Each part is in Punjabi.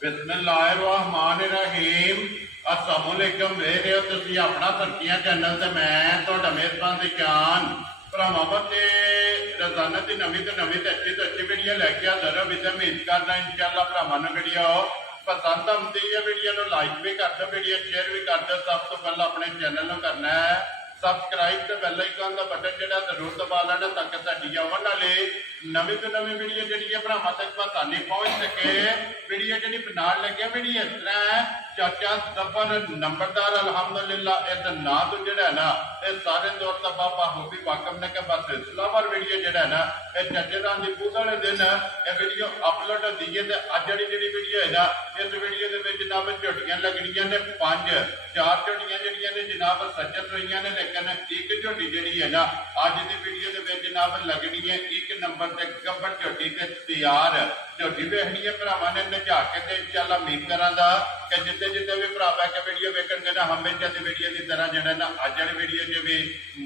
बिस्मिल्लाहिर्रहमानिर्रहीम अस्सलामुअलैकुम ਵੇਖ ਰਹੇ ਹੋ ਤੁਸੀਂ ਆਪਣਾ ਤਰੱਕੀਆਂ ਚੈਨਲ ਤੇ ਮੈਂ ਤੁਹਾਡਾ ਮੇਜ਼ਬਾਨ ਤੇ ਜਾਨ ਭਰਾਵਾਂ ਤੇ ਰੋਜ਼ਾਨਾ ਦੀ ਨਵੀਂ ਤੇ ਅੱਛੀ ਤੋਂ ਅੱਛੀ ਵੀਡੀਓ ਲੈ ਕੇ ਹਾਜ਼ਰ ਹਾਂ। ਵਿਦ ਉਮੀਦ ਕਰਦਾ ਇਨਸ਼ਾਅੱਲਾ ਭਰਾਵਾਂ ਨੂੰ ਵੀਡੀਓ ਪਸੰਦ ਆਉਂਦੀ ਹੈ। ਵੀਡੀਓ ਨੂੰ ਲਾਈਕ ਵੀ ਕਰ ਦਿਓ, ਵੀਡੀਓ ਸ਼ੇਅਰ ਵੀ ਕਰ ਦਿਓ। ਸਭ ਤੋਂ ਪਹਿਲਾਂ ਆਪਣੇ ਚੈਨਲ ਨੂੰ ਕਰਨਾ ਹੈ ਸਬਸਕ੍ਰਾइब ਤੇ ਬੈਲ ਆਈਕਨ ਦਾ ਬਟਨ ਜਿਹੜਾ ਜ਼ਰੂਰ ਦਬਾ ਲੈਣਾ ਤਾਂ ਕਿ ਸਾਡੀ ਆਉਣ ਵਾਲੀ ਨਵੀਂ ਤੋਂ ਨਵੀਂ ਵੀਡੀਓ ਜਿਹੜੀ ਹੈ ਭਰਾਵਾਂ ਤੱਕ ਆਸਾਨੀ ਪਹੁੰਚ ਸਕੇ। ਵੀਡੀਓ ਜਿਹੜੀ ਬਣਾਉਣ ਲੱਗੇ ਵੀਡੀਓ ਇਸ ਤਰ੍ਹਾਂ ਹੈ ਚਾਚਾ ਸਫਰ ਨੰਬਰਦਾਰ ਅਲਹਮਦੁਲਿਲਾ ਇਸ ਨਾਂ ਤੋਂ ਜਿਹੜਾ ਨਾ ਇਹ ਸਾਰੇ ਦੌਰ ਦਾ ਬਾਬਾ ਹੋ ਵੀ ਵਾਕਮ ਨੇ ਕਿ ਬਸ ਇਸਲਾਮਾਬਾਦ ਵੀਡੀਓ ਜਿਹੜਾ ਨਾ ਇਹ ਚਾਚੇ ਦਾ ਦੀ ਪੂਜਾ ਵਾਲੇ ਦਿਨ ਇਹ ਵੀਡੀਓ ਅਪਲੋਡ ਹੁੰਦੀ ਹੈ। ਤੇ ਅੱਜ ਜਿਹੜੀ ਵੀਡੀਓ ਹੈ ਨਾ ਇਸ ਵੀਡੀਓ ਦੇ ਵਿੱਚ ਜਨਾਬ ਝੋਟੀਆਂ ਲੱਗਣੀਆਂ ਨੇ 5 4 ਝੋਟੀਆਂ ਜਿਹੜੀਆਂ ਨੇ ਜਨਾਬ ਸੱਜਣ ਰਹੀਆਂ ਨੇ ਲੇਕਿਨ ਇੱਕ ਝੋਟੀ ਜਿਹੜੀ ਹੈ ਨਾ ਅੱਜ ਦੀ ਵੀਡੀਓ ਦੇ ਵਿੱਚ ਜਨਾਬ ਲੱਗਣੀ ਹੈ 1 ਨੰਬਰ ਤੇ ਗੱਬੜ ਝੋਟੀ ਤੇ ਤਿਆਰ ਝੋਟੀ ਵੇਖਣੀ ਹੈ ਭਰਾਵਾਂ ਨੇ ਨਜਾ ਕੇ ਤੇ ਇਨਸ਼ਾਅੱਲਾ ਉਮੀਦ ਕਰਾਂਗਾ ਕਿ ਜਿੱਤੇ ਵੀ ਭਰਾ ਬੈ ਕੇ ਵੀਡੀਓ ਵੇਖਣਗੇ ਨਾ ਹਮੇਸ਼ਾ ਦੀ ਵੀਡੀਓ ਦੀ ਤਰ੍ਹਾਂ ਜਿਹੜਾ ਨਾ ਅੱਜ ਵਾਲੀ ਵੀਡੀਓ 'ਚ ਵੀ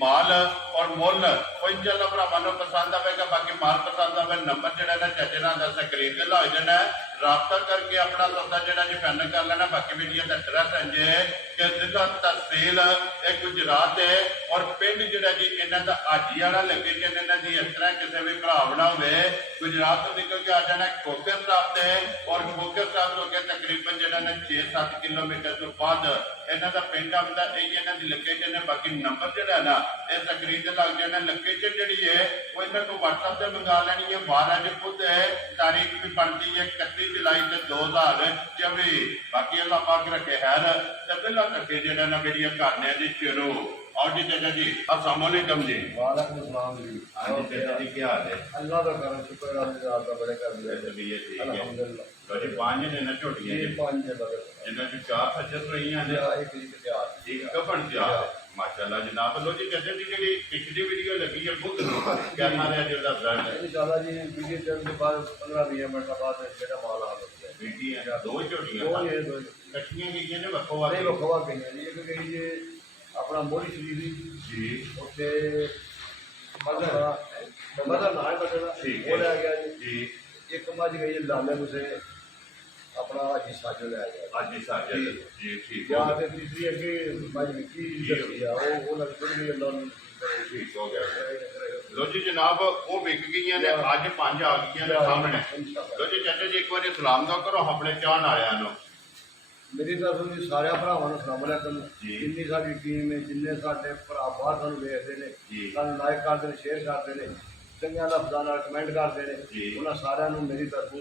ਮਾਲ ਔਰ ਮੁੱਲ ਉਹ ਇਨਸ਼ਾਅੱਲਾ ਭਰਾਵਾਂ ਨੂੰ ਪਸੰਦ ਆਵੇਗਾ। ਬਾਕੀ ਮਾਲ ਪਸੰਦ ਆਵੇ ਨੰਬਰ ਜਿਹੜਾ ਨਾ ਚੱਜਣਾ ਦਾ ਸਕਰੀਨ ਤੇ ਲਾ ਦੇਣਾ ਰਾਬਤਾ ਕਰਕੇ ਆਪਣਾ ਸੌਦਾ ਜਿਹੜਾ ਜੀ ਫਾਈਨਲ ਕਰ ਲੈਣਾ। ਬਾਕੀ ਵੀਡੀਓ ਦਾ ਐਡਰੈਸ ਹੈ ਕਿ ਜ਼ਿਲ੍ਹਾ ਤਹਿਸੀਲ ਇਹ ਗੁਜਰਾਤ ਹੈ ਔਰ ਪਿੰਡ ਜਿਹੜਾ ਜੀ ਇਹਨਾਂ ਦਾ ਆਜੀ ਵਾਲਾ ਲੋਕੇਸ਼ਨ ਇਹਨਾਂ ਦੀ ਇਸ ਤਰ੍ਹਾਂ ਕਿਸੇ ਵੀ ਭਰਾ ਬਣਾ ਹੋਵੇ ਗੁਜਰਾਤ ਤੋਂ ਨਿਕਲ ਕੇ ਆ ਜਾਣਾ ਖੋਖਰ ਸਾਹਿਬ ਤੇ ਔਰ ਖੋਖਰ ਸਾਹਿਬ ਤੋਂ ਅੱਗੇ ਤਕਰੀਬਨ ਜਿਹੜਾ ਨਾ 6-7 ਕਿਲੋਮੀਟਰ ਤੋਂ ਬਾਅਦ ਇਹਨਾਂ ਦਾ ਪਿੰਡ ਆਉਂਦਾ ਇਹ ਇਹਨਾਂ ਦੀ ਲੋਕੇਸ਼ਨ ਹੈ। ਬਾਕੀ ਨੰਬਰ ਜਿਹੜਾ ਨਾ ਇਹ ਸਕਰੀਨ ਤੇ ਲੱਗ ਜਾਣਾ। ਲੋਕੇਸ਼ਨ ਜਿਹੜੀ ਹੈ ਉਹ ਇਹਨਾਂ ਤੋਂ WhatsApp ਤੇ ਮੰਗਾ ਲੈਣੀ ਹੈ। 12 ਦੇ ਖੁਦ ਹੈ ਤਾਰੀਖ ਵੀ ਬਣਦੀ ਹੈ 31 ਜੁਲਾਈ ਤੇ 2024। ਬਾਕੀ ਅੱਲਾਹ ਪਾਕ ਰੱਖੇ ਹੈਰ ਤੇ ਪਹਿਲਾਂ ਕਰਕੇ ਜਿਹੜਾ ਨਾ ਵੀਡੀਓ ਕਰਨੇ ਜੀ ਸ਼ੁਰੂ। और जी चाचा जी अस्सलाम वालेकुम जी। वालेकुम अस्सलाम जी। हाँ जी चाचा जी क्या हाल है? अल्लाह का करम शुक्र है अल्लाह का बड़े कर दिया तबीयत ठीक है अल्हम्दुलिल्लाह। तो जी 5 ने ना छोटियां ये जी 5 है बड़े जिन्हां जो 4 सज्जत रहीਆਂ ਨੇ एक एक तैयार एक कपन ਤਿਆਰ माशाल्लाह जनाब। लो जी चाचा जी ਜਿਹੜੀ ਪਿਛਲੀ ਵੀਡੀਓ ਲੱਗੀ ਹੈ ਖੁਦ ਕਹਿਣਾ ਰਿਹਾ ਜੀ ਉਹਦਾ ਬ੍ਰਾਂਡ इंशाल्लाह जी वीडियो चलने के बाद 15-20 मिनट बाद जेड़ा माल आ सकता है ਬੀਟੀ ਹੈ ਦੋ ਝੋਟੀਆਂ दो ये दो ਇਕੱਠੀਆਂ ਗਈਆਂ ਨੇ ਵੱਖੋ ਵੱਖ नहीं बखवा गई है एक गई जे अपना मोरी शरीफ ਜੀ ਉੱਥੇ ਮਦਰ ਨਾ ਹੈ ਬਟਾ ਠੀਕ ਉਹ ਲੈ ਹੈ ਗਿਆ ਜੀ। ਜੀ ਇੱਕ ਮੱਝ ਗਈ ਲਾਲੇ ਮੁਸੇ ਆਪਣਾ ਹਾਜੀ ਸਾਜੋ ਲੈ ਗਿਆ ਅੱਜ ਹੀ ਸਾਜਾ ਜੀ ਠੀਕ ਜਾਂ ਹੋ ਤੇ ਤੀਸਰੀ ਅੱਗੇ ਮੱਝ ਵਿੱਕੀ ਦੱਸੀ ਆ ਉਹ ਲੱਗ ਪਈ ਅੱਲਾਹ ਨੂੰ ਠੀਕ ਹੋ ਗਿਆ। ਲੋ ਜੀ ਜਨਾਬ ਉਹ ਵਿਕ ਗਈਆਂ ਨੇ ਅੱਜ 5 ਆ ਗਈਆਂ ਨੇ ਸਾਹਮਣੇ। ਲੋ ਜੀ ਚਾਚਾ ਜੀ ਇੱਕ ਵਾਰੀ ਸਲਾਮ ਦਾ ਕਰੋ ਆਪਣੇ ਚਾਹਣ ਆਇਆਂ ਨੂੰ। ਮੇਰੀ ਤਰਫੋਂ ਜੀ ਸਾਰਿਆਂ ਭਰਾਵਾਂ ਨੂੰ ਸਲਾਮ ਅਲੈਕੁਮ। ਜੀ। ਜਿੰਨੀ ਸਾਡੀ ਟੀਮ ਹੈ ਜਿੰਨੇ ਸਾਡੇ ਭਰਾ ਬਾਹਰ ਸਾਨੂੰ ਵੇਖਦੇ ਨੇ ਜੀ। ਸਾਨੂੰ ਲਾਈਕ ਕਰਦੇ ਨੇ ਸ਼ੇਅਰ ਕਰਦੇ ਨੇ ਚੰਗੀਆਂ ਲਫ਼ਜ਼ਾਂ ਨਾਲ ਕਮੈਂਟ ਕਰਦੇ ਨੇ ਜੀ। ਉਹਨਾਂ ਸਾਰਿਆਂ ਨੂੰ ਮੇਰੀ ਤਰਫੋਂ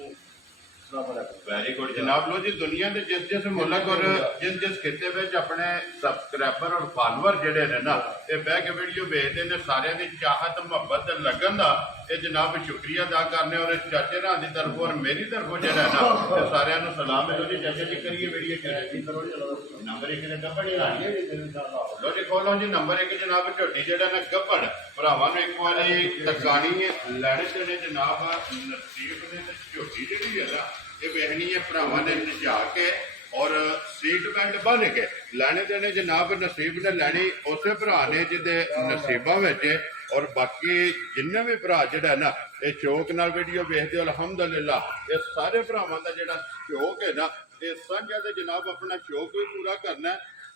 ਸਲਾਮ ਅਲੈਕੁਮ। ਵੈਰੀ ਗੁੱਡ ਜਨਾਬ। ਲੋ ਜੀ ਦੁਨੀਆ ਦੇ ਜਿਸ ਮੁਲਕ ਔਰ ਜਿਸ ਖਿੱਤੇ ਵਿੱਚ ਆਪਣੇ ਸਬਸਕ੍ਰਾਈਬਰ ਔਰ ਫਾਲੋਅਰ ਜਿਹੜੇ ਨੇ ਨਾ ਇਹ ਬਹਿ ਕੇ ਵੀਡੀਓ ਵੇਖਦੇ ਨੇ ਸਾਰਿਆਂ ਦੀ ਚਾਹਤ ਮੁਹੱਬਤ ਲੱਗਣ ਦਾ ਇਹ ਜਨਾਬ ਸ਼ੁਕਰੀਆ ਅਦਾ ਕਰਨੇ ਔਰ ਇਸ ਚਾਚੇ ਰਾਂ ਦੀ ਤਰਫੋਂ ਔਰ ਮੇਰੀ ਤਰਫੋਂ ਜਿਹੜਾ ਨਾ ਇਹ ਸਾਰਿਆਂ ਨੂੰ ਸਲਾਮ ਹੈ। ਲੋ ਜੀ ਚਾਚਾ ਜੀ ਕਰੀਏ ਵੀਡੀਓ ਕੀ ਕਰੋ ਜੀ ਨੰਬਰ 1 ਦੇ ਗੱਪੜ ਲਾਣੀ ਲੋ ਜੀ ਖੋਲੋ ਜੀ ਨੰਬਰ 1 ਜਨਾਬ ਝੋਟੀ ਜਿਹੜਾ ਨਾ ਗੱਪੜ ਭਰਾਵਾਂ ਨੂੰ ਇੱਕ ਵਾਰੀ ਤਕਾਣੀ ਹੈ ਲੈਣੇ ਤੇ ਜਨਾਬ ਨਸੀਬ ਨੇ ਤੇ ਝੋਟੀ ਜਿਹੜੀ ਹੈ ਨਾ ਇਹ ਵੇਖਣੀ ਹੈ ਭਰਾਵਾਂ ਨੇ ਨਜਾ ਕੇ ਔਰ ਸੀਟ ਬੈਲਟ ਬੰਨ ਕੇ ਲੈਣੇ ਦੇਣੇ ਜਨਾਬ ਨਸੀਬ ਨੇ ਲੈਣੀ ਉਸੇ ਭਰਾ ਨੇ ਜਿਹਦੇ ਨਸੀਬਾਂ ਵਿੱਚ ਔਰ ਬਾਕੀ ਜਿੰਨੇ ਵੀ ਭਰਾ ਜਿਹੜਾ ਨਾ ਇਹ ਸ਼ੌਕ ਨਾਲ ਵੀਡੀਓ ਵੇਖਦੇ ਹੋ ਅਲਹਮਦੁਲਿਲਾ ਇਹ ਸਾਰੇ ਭਰਾਵਾਂ ਦਾ ਜਿਹੜਾ ਸ਼ੌਕ ਹੈ ਨਾ ਇਹ ਸਾਂਝਾ ਤੇ ਜਨਾਬ ਆਪਣਾ ਸ਼ੌਕ ਵੀ ਪੂਰਾ ਕਰਨਾ।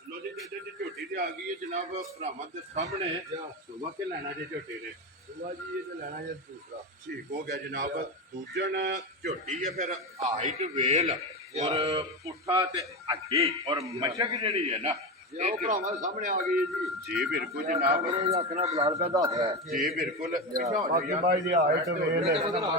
ਲੋ ਜੀ ਜਿਹੜੀ ਝੋਟੀ ਤੇ ਆ ਗਈ ਹੈ ਜਨਾਬ ਭਰਾਵਾਂ ਦੇ ਸਾਹਮਣੇ ਸੁਬਾ ਕੇ ਲੈਣਾ ਜੀ ਝੋਟੀ ਨੇ ਸੁਭਾ ਜੀ ਇਹ ਤੇ ਲੈਣਾ ਜੇ ਦੂਸਰਾ ਠੀਕ ਹੋ ਗਿਆ ਜਨਾਬ। ਦੂਜਣ ਝੋਟੀ ਹੈ ਫਿਰ ਹਾਈਟ ਵੇਲ ਔਰ ਪੁੱਠਾ ਤੇ ਅੱਡੀ ਔਰ ਮਸ਼ਕ ਜਿਹੜੀ ਹੈ ਨਾ ਇਹ ਉਹ ਭਰਾਵਾਂ ਦੇ ਸਾਹਮਣੇ ਆ ਗਈ ਜੀ। ਜੀ ਬਿਲਕੁਲ ਜਨਾਬ ਮੇਰੇ ਆਖਣਾ ਬਲਾਲ ਪੈਦਾ ਹੁੰਦਾ ਹੈ ਜੀ ਬਿਲਕੁਲ ਬਾਕੀ ਬਾਈ ਦੀ ਹਾਈਟ ਵੇਲ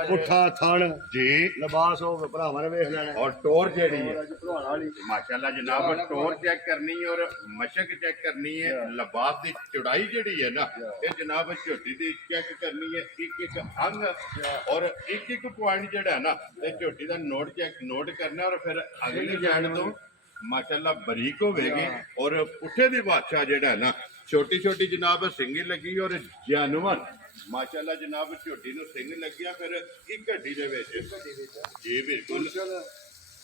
ਪੁੱਠਾ ਥਣ ਜੀ ਲਿਬਾਸ ਉਹ ਭਰਾਵਾਂ ਨੇ ਵੇਖ ਲੈਣਾ ਔਰ ਟੋਰ ਜਿਹੜੀ ਹੈ ਭਲਵਾਨ ਵਾਲੀ ਮਾਸ਼ਾਅੱਲਾ ਜਨਾਬ ਟੋਰ ਚੈੱਕ ਕਰਨੀ ਔਰ ਮਸ਼ਕ ਚੈੱਕ ਕਰਨੀ ਹੈ ਲਿਬਾਸ ਦੀ ਚੌੜਾਈ ਜਿਹੜੀ ਹੈ ਨਾ ਇਹ ਜਨਾਬ ਝੋਟੀ ਦੀ ਚੈੱਕ ਕਰਨੀ ਹੈ ਇੱਕ ਅੰਗ ਔਰ ਇੱਕ ਪੁਆਇੰਟ ਜਿਹੜਾ ਨਾ ਇਹ ਝੋਟੀ ਦਾ ਨੋਟ ਕਰਨਾ ਔਰ ਫਿਰ ਅਗਲੇ ਜੈਨ ਤੋਂ ਮਾਸ਼ਾਅੱਲਾ ਬਰੀਕ ਹੋਵੇਗੀ ਔਰ ਪੁੱਠੇ ਦੀ ਬਾਦਸ਼ਾਹ ਜਿਹੜਾ ਨਾ ਛੋਟੀ ਛੋਟੀ ਜਨਾਬ ਸਿੰਗੀ ਲੱਗੀ ਔਰ ਜਾਨਵਰ ਮਾਸ਼ਾਅੱਲਾ ਜਨਾਬ ਝੋਟੀ ਨੂੰ ਸਿੰਘ ਲੱਗਿਆ ਫਿਰ ਇੱਕ ਹੱਡੀ ਦੇ ਵਿੱਚ ਜੀ ਬਿਲਕੁਲ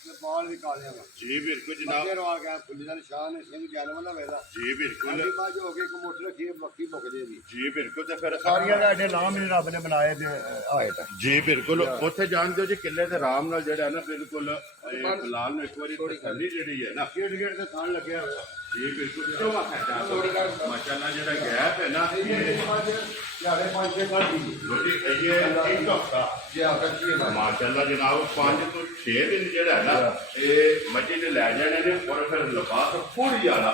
ਤੇ ਬਾਲ ਵੀ ਕਾਲਿਆ ਵਾ ਜੀ ਬਿਲਕੁਲ ਜਨਾਬ ਅੱਗੇ ਰਵਾ ਗਿਆ ਫੁੱਲੀ ਦਾ ਨਿਸ਼ਾਨ ਹੈ ਸਿੰਘ ਜਨਮ ਦਾ ਵੇਲਾ ਜੀ ਬਿਲਕੁਲ ਅਜੀ ਬਾਜ ਹੋ ਕੇ ਇੱਕ ਮੁੱਠ ਰੱਖੀ ਬੱਕੀ ਮੁੱਕ ਜੇ ਦੀ ਜੀ ਬਿਲਕੁਲ ਤੇ ਫਿਰ ਸਾਰੀਆਂ ਦੇ ਅੱਡੇ ਨਾਮ ਹੀ ਰੱਬ ਨੇ ਬਣਾਏ ਤੇ ਆਏ ਤਾਂ ਜੀ ਬਿਲਕੁਲ ਉੱਥੇ ਜਾਣਦੇ ਹੋ ਜੀ ਕਿੱਲੇ ਦੇ ਆਰਾਮ ਨਾਲ ਜਿਹੜਾ ਹੈ ਨਾ ਬਿਲਕੁਲ ਬਲਾਲ ਨੂੰ ਇੱਕ ਵਾਰੀ ਤਸੱਲੀ ਜਿਹੜੀ ਹੈ ਨਾ ਗੇਟ ਗੇਟ ਤੇ ਥਾਣ ਲੱਗਿਆ ਹੋਇਆ ਜੀ ਬਿਲਕੁਲ ਕਿਉਂ ਆਖਿਆ ਮਾਸ਼ਾਅੱਲਾ ਜਿਹੜਾ ਗੈਪ ਹੈ ਨਾ ਯਾਰੇ 5-6 ਘਰ ਦੀ ਲੋਜੀ ਇਹ ਇੱਕ ਹਫਤਾ ਜੇ ਆ ਕੱਚੀ ਹੈ ਮਾਸ਼ਾਅੱਲਾ ਜਨਾਬ 5 ਤੋਂ 6 ਦਿਨ ਜਿਹੜਾ ਹੈ ਨਾ ਇਹ ਮੱਝੀ ਨੇ ਲੈ ਜਾਣੇ ਨੇ ਔਰ ਫਿਰ ਲਿਬਾਸ ਪੂਰੀ ਜਾਣਾ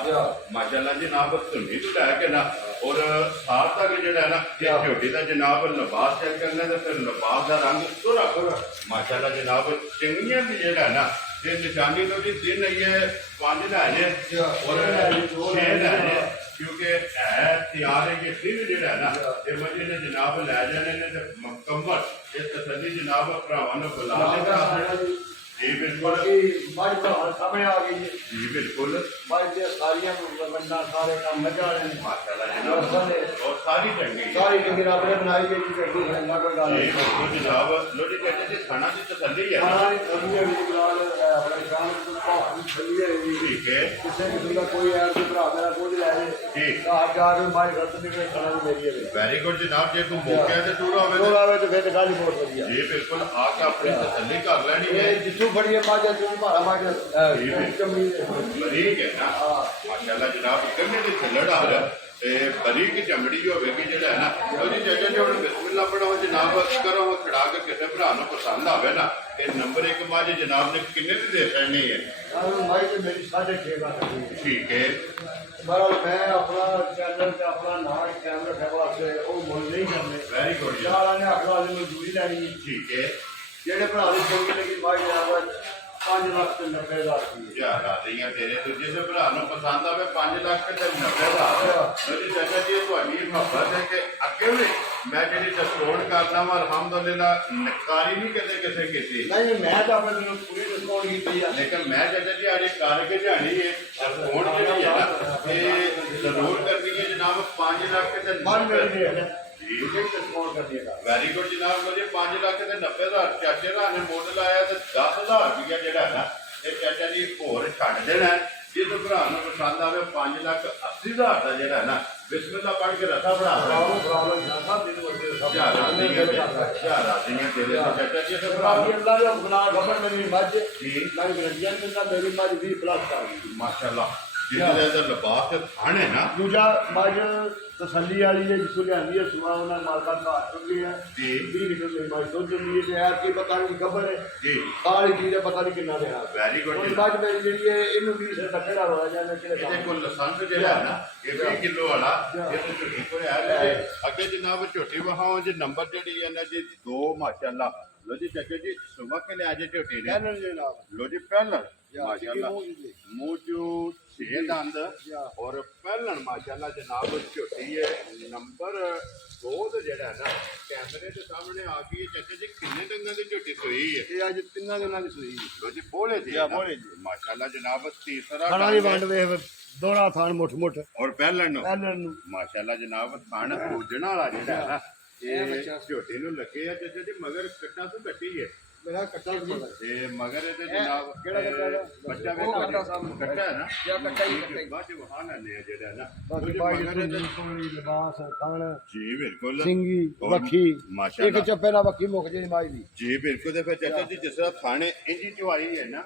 ਮਾਸ਼ਾਅੱਲਾ ਜਨਾਬ ਧੁੰਨੀ ਤੋਂ ਲੈ ਕੇ ਨਾ ਔਰ ਸਾਰ ਤੱਕ ਜਿਹੜਾ ਹੈ ਨਾ ਇਹ ਝੋਟੀ ਦਾ ਜਨਾਬ ਲਿਬਾਸ ਚੈੱਕ ਕਰਨਾ ਤੇ ਫਿਰ ਲਿਬਾਸ ਦਾ ਰੰਗ ਸੁਰਾ ਮਾਸ਼ਾਅੱਲਾ ਜਨਾਬ ਚੰਗੀਆਂ ਵੀ ਜਿਹੜਾ ਹੈ ਨਾ ਇਹ ਨਿਸ਼ਾਨੀ ਤੋਂ ਜੀ ਦਿਨ ਹੈ 5 ਲੈ ਜੇ ਔਰ 6 ਲੈ ਜੇ ਕਿਉਂਕਿ ਹੈ ਤਿਆਰ ਹੈ ਕਿ ਦਿਨ ਜਿਹੜਾ ਹੈ ਨਾ ਇਹ ਮੱਝੀ ਨੇ ਜਨਾਬ ਲੈ ਜਾਣੇ ਨੇ ਤੇ ਮੁਕੰਮਲ ਇਹ ਤਸੱਲੀ ਜਨਾਬ ਭਰਾਵਾਂ ਨੂੰ ਬੁਲਾ ਦੇ ਜੀ ਬਿਲਕੁਲ ਬਾਜ ਭਰਾ ਸਾਹਮਣੇ ਆ ਗਈ ਜੀ ਬਿਲਕੁਲ ਬਾਜ ਦੇ ਸਾਰੀਆਂ ਬੰਦਾ ਸਾਰੇ ਕੰਮ ਮਜਾ ਵਾਲੇ ਨੇ ਮਾਸ਼ਾਅੱਲਾ ਜਨਾਬ ਔਰ ਸਾਰੀ ਚੰਗੀ ਸਾਰੀ ਚੰਗੀ ਰੱਬ ਨੇ ਬਣਾਈ ਗਈ ਚੰਗੀ ਹੈ ਨਾ ਕੋਈ ਗੱਲ ਜੀ ਨਹੀਂ ਬਿਲਕੁਲ ਜਨਾਬ ਲੋਜੀ ਕਹਿੰਦੇ ਜੀ ਖਾਣਾ ਦੀ ਤਸੱਲੀ ਹੈ ਖਾਣਾ ਦੀ ਤਸੱਲੀ ਹੈ ਵੀ ਨਾਲ ਆਪਣਾ ਸ਼ਾਮ ਨੂੰ ਭਾਵ ਤਸੱਲੀ ਹੈ ਵੀ ਠੀਕ ਹੈ ਕਿਸੇ ਕਿਸਮ ਦਾ ਕੋਈ ਐਰ ਦੇ ਭਰਾ ਮੇਰਾ ਕੁਝ ਲੈ ਜੇ ਜੀ ਘਰ ਜਾ ਕੇ ਬਾਜ ਗਲਤ ਨਿਕਲੇ ਖਾਣਾ ਵੀ ਮੇਰੀ ਹੈ ਵੈਰੀ ਗੁੱਡ ਜਨਾਬ ਜੇ ਤੂੰ ਮੌਕਿਆ ਤੇ ਟੂਰ ਹੋਵੇ ਉਹ ਆਵੇ ਤੇ ਫਿਰ ਗੱਲ ਹੀ ਬਹੁਤ ਵਧੀਆ ਜੀ ਬਿਲਕੁਲ ਆ ਕੇ ਆਪਣੀ ਤਸੱਲੀ ਕਰ ਲੈਣੀ ਹੈ ਇਹ ਜਿੱਥੋਂ ਫੜੀਏ ਮਾਜਾ ਤੂੰ ਭਾਰਾ ਮਾਜਾ ਚਮੜੀ ਬਰੀਕ ਹੈ ਨਾ ਮਾਸ਼ਾਅੱਲਾ ਜਨਾਬ ਕਿੰਨੇ ਦੇ ਛੱਲੜ ਆ ਰਿਹਾ ਤੇ ਬਰੀਕ ਚਮੜੀ ਹੋਵੇਗੀ ਜਿਹੜਾ ਹੈ ਨਾ ਉਹਦੀ ਜੱਜ ਜੀ ਹੁਣ ਬਿਸਮਿਲ੍ਲਾ ਪੜਾਓ ਜਨਾਬ ਕਰੋ ਖੜਾ ਕੇ ਕਿਸੇ ਭਰਾ ਨੂੰ ਪਸੰਦ ਆਵੇ ਨਾ ਇਹ ਨੰਬਰ 1 ਮਾਜੇ ਜਨਾਬ ਨੇ ਕਿੰਨੇ ਦੀ ਦੇ ਪੈਣੀ ਹੈ ਮਾਈ ਤੇ ਮੇਰੀ 6.5 ਲੱਖ ਠੀਕ ਹੈ ਪਰ ਮੈਂ ਆਪਣਾ ਚੈਨਲ ਤੇ ਆਪਣਾ ਨਾਮ ਕੈਮਰਾ ਹੈ ਵਾਸਤੇ ਉਹ ਮੁੱਲ ਨਹੀਂ ਕਰਨੇ ਵੈਰੀ ਗੁੱਡ ਯਾਰਾਂ ਨੇ ਅਖਵਾ ਦੀ ਮਜ਼ਦੂਰੀ ਲੈਣੀ ਠੀਕ ਹੈ ਜਿਹੜੇ ਭਰਾ ਦੀ ਚੰਗੀ ਲੱਗੀ ਮਾਈ ਜਨਾਬ 5 ਲੱਖ ਤੇ 90 ਹਜ਼ਾਰ ਦੀ ਯਾਰ ਰਾਜ਼ੀਆਂ ਤੇਰੇ ਦੂਜੇ ਦੇ ਭਰਾ ਨੂੰ ਪਸੰਦ ਆਵੇ 5 ਲੱਖ ਤੇ 90,000 ਮੇਰੀ ਚਾਚਾ ਜੀ ਤੁਹਾਡੀ ਮੁਹੱਬਤ ਹੈ ਕਿ ਅੱਗੇ ਵੀ ਮੈਂ ਜਿਹੜੀ ਡਿਸਕਾਊਂਟ ਕਰਦਾ ਵਾਂ ਅਲਹਮਦੁਲਿਲਾ ਨਕਾਰੀ ਨਹੀਂ ਕਦੇ ਕਿਸੇ ਕੀਤੀ ਨਹੀਂ ਮੈਂ ਤਾਂ ਆਪਣੇ ਨੂੰ ਪੂਰੀ ਡਿਸਕਾਊਂਟ ਕੀਤੀ ਆ ਲੇਕਿਨ ਮੈਂ ਚਾਚਾ ਜੀ ਆੜੀ ਕਰਕੇ ਜਾਣੀ ਹੈ ਡਿਸਕਾਊਂਟ ਜਿਹੜੀ ਹੈ ਨਾ ਇਹ ਜ਼ਰੂਰ ਕਰਨੀ ਹੈ ਜਨਾਬ 5 ਲੱਖ ਤੇ ਮਨ ਮੇਰੀ 90,000 ਦੇ ਹੈ ਜੀ ਡਿਸਕਾਊਂਟ ਕਰਦੀ ਹੈ ਵੈਰੀ ਗੁੱਡ ਜਨਾਬ ਮੁਝੇ 5 ਲੱਖ ਤੇ 90,000 ਚਾਚੇ ਦਾ ਨੇ ਮੁੱਲ ਲਾਇਆ ਤੇ 10,000 ਰੁਪਇਆ ਜਿਹੜਾ ਹੈ ਨਾ ਇਹ ਚਾਚਾ ਜੀ ਹੋਰ ਛੱਡ ਦੇਣਾ ਜਿਸ ਭਰਾ ਨੂੰ ਪਸੰਦ ਆਵੇ 5 ਲੱਖ 80,000 ਦਾ ਜਿਹੜਾ ਹੈ ਨਾ ਬਿਸਮਿਲ੍ਲਾ ਪੜ੍ਹ ਕੇ ਰਸਾ ਬਣਾ ਰਾਜ਼ੀਆਂ ਤੇਰੇ ਚਾਚਾ ਜੀ ਤੇ ਭਰਾ ਅੱਲਾਹ ਦਾ ਗੁਨਾਹ ਖਬਰ ਮੇਰੀ ਮੱਝ ਜੀ ਮੈਂ ਗਰੰਟੀਆਂ ਦਿੰਦਾ ਮੇਰੀ ਮੱਝ 20 ਪਲੱਸ ਆ ਗਈ ਮਾਸ਼ਾਅੱਲਾ ਜਿਹਦੇ ਦਾ ਲਿਬਾਸ ਤੇ ਥਣ ਹੈ ਨਾ ਦੂਜਾ ਮੱਝ ਤਸੱਲੀ ਵਾਲੀ ਹੈ ਜਿੱਥੋਂ ਲਿਆਂਦੀ ਹੈ ਸੁਆ ਉਹਨਾਂ ਮਾਲਕਾਂ ਦਾ ਚੁੱਕੀ ਹੈ ਜੀ ਵੀ ਨਿਕਲ ਗਈ ਮੱਝ ਦੁੱਧ ਦਿੰਦੀ ਹੈ ਤੇ ਯਾਰ ਕੀ ਪਤਾ ਨਹੀਂ ਖਬਰ ਹੈ ਜੀ ਸਾਰੀ ਚੀਜ਼ ਦਾ ਪਤਾ ਨਹੀਂ ਕਿੰਨਾ ਦੇਣਾ ਵੈਰੀ ਗੁੱਡ ਹੁਣ ਮੱਝ ਮੇਰੀ ਜਿਹੜੀ ਹੈ ਇਹਨੂੰ 20 ਸੇ ਟੱਕਰਾ ਹੋਇਆ ਜਾਂਦਾ ਕਿਹੜੇ ਇਹਦੇ ਕੋਲ ਲਾਇਸੈਂਸ ਜਿਹੜਾ ਹੈ ਨਾ ਇਹ 20 ਕਿਲੋ ਵਾਲਾ ਇਹ ਤਾਂ ਝੋਟੀ ਕੋਲ ਆ ਲੈ ਅੱਗੇ ਜਨਾਬ ਝੋਟੀ ਵਹਾਓ ਜੇ ਨੰਬਰ ਜਿਹੜੀ ਹੈ ਨਾ ਜੀ 2 ਮਾਸ਼ਾਅੱਲਾ ਲੋ ਜੀ ਚੱਕੇ ਜੀ ਸੁਬਹ ਕੇ ਲਿਆ ਜੇ ਝੋਟੀ ਨੇ ਪਹਿਲਾਂ ਜਨਾਬ ਲੋ ਜੀ ਪਹਿਲਾਂ ਮਾਸ਼ਾਅੱਲਾ ਮਾਸ਼ਾਅੱਲਾ ਮੂੰਹ ਚੋਂ 6 ਦੰਦ ਔਰ ਪਹਿਲਾਂ ਮਾਸ਼ਾਅੱਲਾ ਜਨਾਬ ਝੋਟੀ ਹੈ ਨੰਬਰ 2 ਤੇ ਜਿਹੜਾ ਹੈ ਨਾ ਕੈਮਰੇ ਦੇ ਸਾਹਮਣੇ ਆ ਗਈ ਚੱਕੇ ਜੀ ਕਿੰਨੇ ਦੰਦਾਂ ਦੀ ਝੋਟੀ ਸੋਈ ਹੈ ਇਹ ਅੱਜ ਤਿੰਨਾਂ ਦਿਨਾਂ ਦੀ ਸੂਈ ਲੋ ਜੀ ਬੋਲੇ ਜੀ ਬੋਲੇ ਜੀ ਮਾਸ਼ਾਅੱਲਾ ਜਨਾਬ ਤੀਸਰਾ ਖਾਣਾ ਦੀ ਵੰਡ ਵੇਖ ਦੋਹਰਾ ਥਾਨ ਮੁੱਠ ਮੁੱਠ ਔਰ ਪਹਿਲਾਂ ਨੂੰ ਪਹਿਲਾਂ ਨੂੰ ਮਾਸ਼ਾਅੱਲਾ ਜਨਾਬ ਥਣ ਪੂਜਣ ਵਾਲਾ ਜਿਹੜਾ ਹੈ ਨਾ ਇਹ ਝੋਟੀ ਨੂੰ ਲੱਗੇ ਆ ਜਿੱਥੇ ਦੀ ਮਗਰ ਕੱਟਾ ਤੋਂ ਕੱਟੀ ਹੈ ਮੇਰਾ ਕੱਟਾ ਪਤਾ ਤੇ ਮਗਰ ਇਹਦੇ ਜਨਾਬ ਕਿਹੜਾ ਕੱਟਾ ਹੈ? ਬੱਚਾ ਉਹ ਵੇਖੋ ਕੱਟਾ ਸਾਹਮਣੇ। ਕੱਟਾ ਹੈ ਨਾ ਜਾਂ ਕੱਟਾ ਹੀ ਕੱਟਾ ਹੀ। ਬਾਅਦ ਚ ਵਹਾ ਲੈਂਦੇ ਆ ਜਿਹੜਾ ਨਾ ਬਾਕੀ ਉਹਦੇ ਬਾਈ ਮਗਰ ਇਹਦੇ- ਕੋਲੀ ਲਿਬਾਸ ਖਾਣ ਜੀ ਬਿਲਕੁਲ ਸਿੰਗੀ ਔਰ ਵੱਖੀ ਮਾਸ਼ਾਅੱਲਾ। ਇੱਕ ਚੱਪੇ ਨਾਲ ਵੱਖੀ ਮੁੱਕ ਜੇ ਮਾਈ ਦੀ ਜੀ ਬਿਲਕੁਲ ਤੇ ਫਿਰ ਚਾਚਾ ਜੀ ਜਿਸ ਤਰ੍ਹਾਂ ਖਾਣੇ ਇੰਜੀ ਚਵਾਈ ਹੈ ਨਾ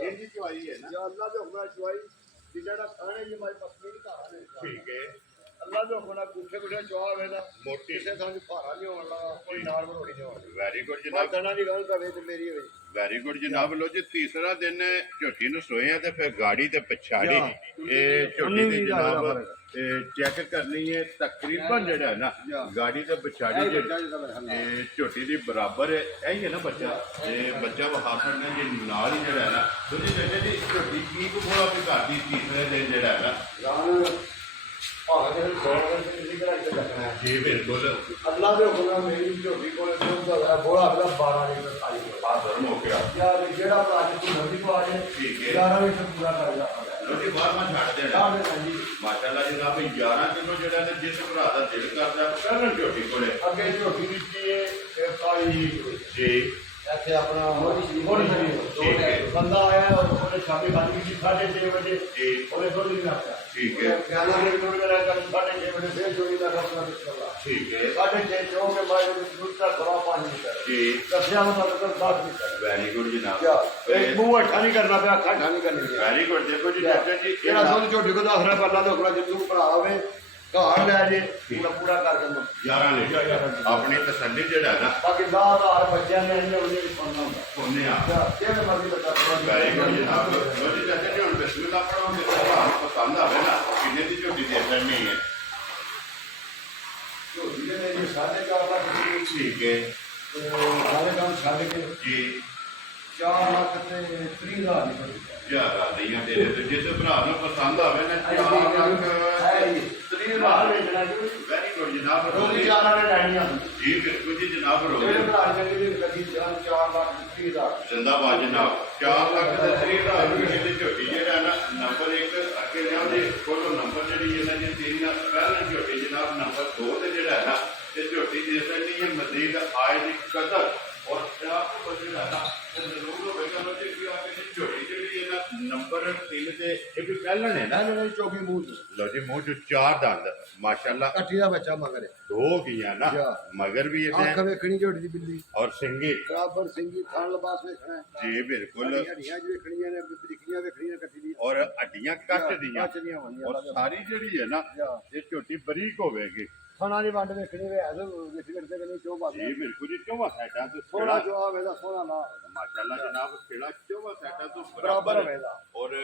ਇੰਜੀ ਚਵਾਈ ਹੈ ਨਾ ਜਾਂ ਅੱਲਾ ਦੇ ਹੁਕਮ ਨਾਲ ਚਵਾਈ ਵੀ ਜਿਹੜਾ ਖਾਣੇ ਜੀ ਮਾਈ ਪਸੰਦ ਨਹੀਂ ਕਰਦੇ ਠੀਕ ਹੈ ਅੱਲਾ ਦੇ ਹੁਕਮ ਨਾਲ ਗੁੱਠੇ ਗੁੱਠੇ ਚਵਾ ਵੇਦਾ ਮੋਟੀ ਕਿਸੇ ਥਾਂ ਦੀ ਭਾਰਾ ਨਹੀਂ ਹੋਣ ਲੱਗਾ ਕੋਈ ਨਾਰ ਬਣਾਉਣੀ ਨਹੀਂ ਹੋਣੀ ਵੈਰੀ ਗੁੱਡ ਮੈਂ ਜਨਾਬ ਦਣਾ ਦੀ ਗੱਲ ਕਰੇ ਤੇ ਮੇਰੀ ਹੋਈ ਵੈਰੀ ਗੁੱਡ ਜਨਾਬ ਲੋ ਜੀ ਤੀਸਰਾ ਦਿਨ ਝੋਟੀ ਨੂੰ ਸੋਏ ਆ ਤੇ ਫਿਰ ਗਾੜੀ ਤੇ ਪਛਾੜੀ ਇਹ ਝੋਟੀ ਦੀ ਜਨਾਬ ਚੈੱਕ ਕਰਨੀ ਹੈ ਤਕਰੀਬਨ ਜਿਹੜਾ ਹੈ ਨਾ ਗਾੜੀ ਤੇ ਪਛਾੜੀ ਇਹ ਝੋਟੀ ਦੀ ਬਰਾਬਰ ਹੈ ਇਹੀ ਹੈ ਨਾ ਬੱਚਾ ਇਹ ਬੱਚਾ ਵਹਾਫਰ ਨੇ ਜੀ ਨਾਲ ਹੀ ਜਿਹੜਾ ਹੈ ਨਾ ਤੁਸੀਂ ਕਹਿੰਦੇ ਜੀ ਝੋਟੀ ਕੀ ਕੋ ਥੋੜਾ ਵੀ ਘਰ ਦੀ ਤੀਸਰੇ ਦਿਨ ਜਿਹੜਾ ਹੈ ਨਾ ਜਾਨ ਭਾਵੇਂ ਦੇ ਸੋਹਣੇ ਤੇ ਨਹੀਂ ਕਰਾ ਕੇ ਰੱਖਣਾ ਜੀ ਬਿਲਕੁਲ ਅੱਲਾ ਦੇ ਹੁਕਮ ਨਾਲ ਮੇਰੀ ਝੋਟੀ ਕੋਲ ਦੁੱਧ ਦਾ ਬੋਲਾ ਅਗਲਾ 12 ਲੀਟਰ ਖਾਈ ਬਾਦਰ ਹੋ ਗਿਆ ਯਾਰ ਜਿਹੜਾ ਭਰਾ ਜੀ ਨਵੀਂ ਕੋ ਆ ਜੇ ਠੀਕ ਹੈ 11 ਲੀਟਰ ਪੂਰਾ ਕਰ ਜਾ ਲੋਕੀ ਬਾਹਰ ਮਾ ਛੱਡ ਦੇਣਾ ਹਾਂਜੀ ਮਾਸ਼ਾਅੱਲਾ ਜਨਾਬ 11 ਕਿਲੋ ਜਿਹੜਾ ਨੇ ਜਿਸ ਭਰਾ ਦਾ ਦਿਲ ਕਰਦਾ ਕਰਨ ਝੋਟੀ ਕੋਲੇ ਅੱਗੇ ਝੋਟੀ ਦਿੱਤੀ ਹੈ ਇਹ ਕਾਲੀ ਜੀ ਇੱਥੇ ਆਪਣਾ ਮੋੜੀ ਸ਼ਰੀਫ ਠੀਕ ਹੈ ਬੰਦਾ ਆਇਆ ਉਹਨੇ ਛਾਪੀ ਖਾਲੀ ਕੀਤੀ 6:30 ਵਜੇ ਜੀ ਉਹਨੇ ਦੁੱਧ ਨਹੀਂ ਰੱਖਿਆ ਠੀਕ ਹੈ ਗਿਆਰਾਂ ਨੇ ਕਿਉਂ ਮੇਰਾ ਕਰ 6:30 ਵਜੇ ਫੇਰ ਚੋਰੀ ਦਾ ਰਸਤਾ ਨਿਕਲਦਾ ਠੀਕ ਹੈ 6:30 ਚੋ ਕੇ ਬਾਅਦ ਉਹਨੇ ਦੁੱਧ ਦਾ ਥੋੜਾ 5 ਲੀਟਰ ਜੀ ਦੱਸਿਆ ਮਤਲਬ 10 ਲੀਟਰ ਵੈਰੀ ਗੁੱਡ ਜਨਾਬ ਕਿਆ ਇਹ ਮੂੰਹ ਅੱਠਾ ਨਹੀਂ ਕਰਨਾ ਪਿਆ ਅੱਖਾਂ ਠਾ ਨਹੀਂ ਕਰਨੀ ਵੈਰੀ ਗੁੱਡ ਦੇਖੋ ਜੀ ਚਾਚਾ ਜੀ ਜਿਹੜਾ ਦੁੱਧ ਝੋਟੀ ਕੋ ਦੱਸ ਰਿਹਾ ਪਹਿਲਾਂ ਤਾਂ ਆਪਣਾ ਜਿੱਦੂ ਭਰਾ ਹੋਵੇ ਘਰ ਲੈ ਜੇ ਪੂਰਾ ਪੂਰਾ ਕਰਕੇ ਮੁੜ 11 ਲੀਟਰ ਆਪਣੀ ਤਸੱਲੀ ਜਿਹੜਾ ਹੈ ਨਾ ਬਾਕੀ 10,000 ਬੱਚਿਆਂ ਨੇ ਇੰਨੇ ਉਹਨੇ ਸੁਣਨਾ ਹੁੰਦਾ ਉਹਨੇ ਆ ਕਿਹੜੇ ਮਰਜ਼ੀ ਬੱਚਾ ਵੈਰੀ ਗੁੱਡ ਜਨਾਬ ਲੋ ਜੀ ਚਾਚਾ ਜੀ ਹੁਣ ਬਿਸਮਿਲ੍ਲਾ ਪੜਾਉਂਗੇ ਤਾਂ ਤੁਹਾਨੂੰ ਪਸੰਦ ਆਵੇ ਨਾ ਕਿੰਨੇ ਦੀ ਝੋਟੀ ਦੇ ਦੇਣੀ ਹੈ ਝੋਟੀ ਦੇ ਜੀ 4.5 ਲੱਖ ਦੀ ਠੀਕ ਹੈ ਸਾਰੇ ਕੰਮ ਛੱਡ ਕੇ ਜੀ 4 ਲੱਖ ਤੇ 30,000 ਨਿਕਲ ਜ਼ਿਆਦਾ ਨਹੀਂ ਆ ਤੇਰੇ ਤੇ ਜਿਸ ਭਰਾ ਨੂੰ ਪਸੰਦ ਆਵੇ ਨਾ 4 ਲੱਖ 30,000 ਵੇਚਣਾ ਜੀ ਵੈਰੀ ਗੁੱਡ ਜਨਾਬ ਰੋਜ਼ੀ ਚਾਰਾਂ ਨੇ ਲੈਣੀਆਂ ਜੀ ਬਿਲਕੁਲ ਜੀ ਜਨਾਬ ਜਿਹੜੇ ਰੋਜ਼ ਭਰਾ ਚੰਗੇ ਦੀ ਗੱਡੀ 4 ਲੱਖ 30,000 ਜ਼ਿੰਦਾਬਾਦ ਜਨਾਬ 4 ਲੱਖ ਤੇ 30,000 ਰੁਪਏ ਦੀ ਝੋਟੀ ਜਿਹੜਾ ਨਾ ਨੰਬਰ 1 ਅੱਗੇ ਲਿਆਓ ਜੀ ਕੋਲੋਂ ਨੰਬਰ ਜਿਹੜੀ ਇਹਨਾਂ ਦੀ ਤਿੰਨ ਪਹਿਲਾਂ ਝੋਟੀ ਜਨਾਬ ਨੰਬਰ 2 ਤੇ ਜਿਹੜਾ ਹੈ ਨਾ ਤੇ ਝੋਟੀ ਦੇ ਸਕਦੀ ਹੈ ਮਜ਼ੀਦ ਆਏ ਦੀ ਕਦਰ ਔਰ ਆਪ ਨੂੰ ਜਿਹੜਾ ਨਾ ਤੇ ਜ਼ਰੂਰ ਹੋਵੇਗਾ ਨਾ ਕਿ ਆ ਕੇ ਝੋਟੀ ਜਿਹੜੀ ਹੈ ਨਾ ਨੰਬਰ 3 ਤੇ ਇਹ ਵੀ ਪਹਿਲਾਂ ਹੈ ਨਾ ਇਹਨਾਂ ਨੇ ਚੌਕੀ ਮੂੰਹ ਚ ਲੋ ਜੀ ਮੂੰਹ ਚ 4 ਦੰਦ ਮਾਸ਼ਾਅੱਲਾ ਕੱਟੀ ਦਾ ਬੱਚਾ ਮਗਰ ਦੋ ਕੀਆਂ ਨਾ ਮਗਰ ਵੀ ਅੱਖ ਇਹਦੇ ਵੇਖਣੀ ਝੋਟੀ ਦੀ ਬਿੱਲੀ ਔਰ ਸਿੰਗੀ ਬਰਾਬਰ ਸਿੰਘੀ ਥਣ ਲਬਾਸ ਵੇਖਣਾ ਜੀ ਬਿਲਕੁਲ ਹੱਡੀਆਂ ਜਿ ਵੇਖਣੀਆਂ ਨੇ ਬਰੀਕੀਆਂ ਵੇਖਣੀਆਂ ਕੱਟੀ ਦੀ ਔਰ ਹੱਡੀਆਂ ਕੱਟ ਦੀਆਂ ਕੱਚ ਦੀਆਂ ਹੋਣੀਆਂ ਔਰ ਸਾਰੀ ਜਿਹੜੀ ਹੈ ਨਾ ਇਹ ਝੋਟੀ ਬਰੀਕ ਹੋਵੇਗੀ ਥਣਾ ਦੀ ਵੰਡ ਵੇਖਣੀ ਵੇ ਐਸ ਵਿੱਚ ਕਰਦੇ ਕਿ ਨਹੀਂ ਚੋ ਬਾਤ ਜੀ ਬਿਲਕੁਲ ਜੀ ਚੋਵਾ ਸਾਈਡਾਂ ਤੋਂ ਸੋਹਣਾ ਜੋ ਆਵੇਦਾ ਸੋਹਣਾ ਨਾ ਮਾਸ਼ਾਅੱਲਾ ਜਨਾਬ ਖੇੜਾ ਚੋਵਾ ਸਾਈਡਾਂ ਤੋਂ ਬਰਾਬਰ ਹੋਵੇਗਾ ਔਰ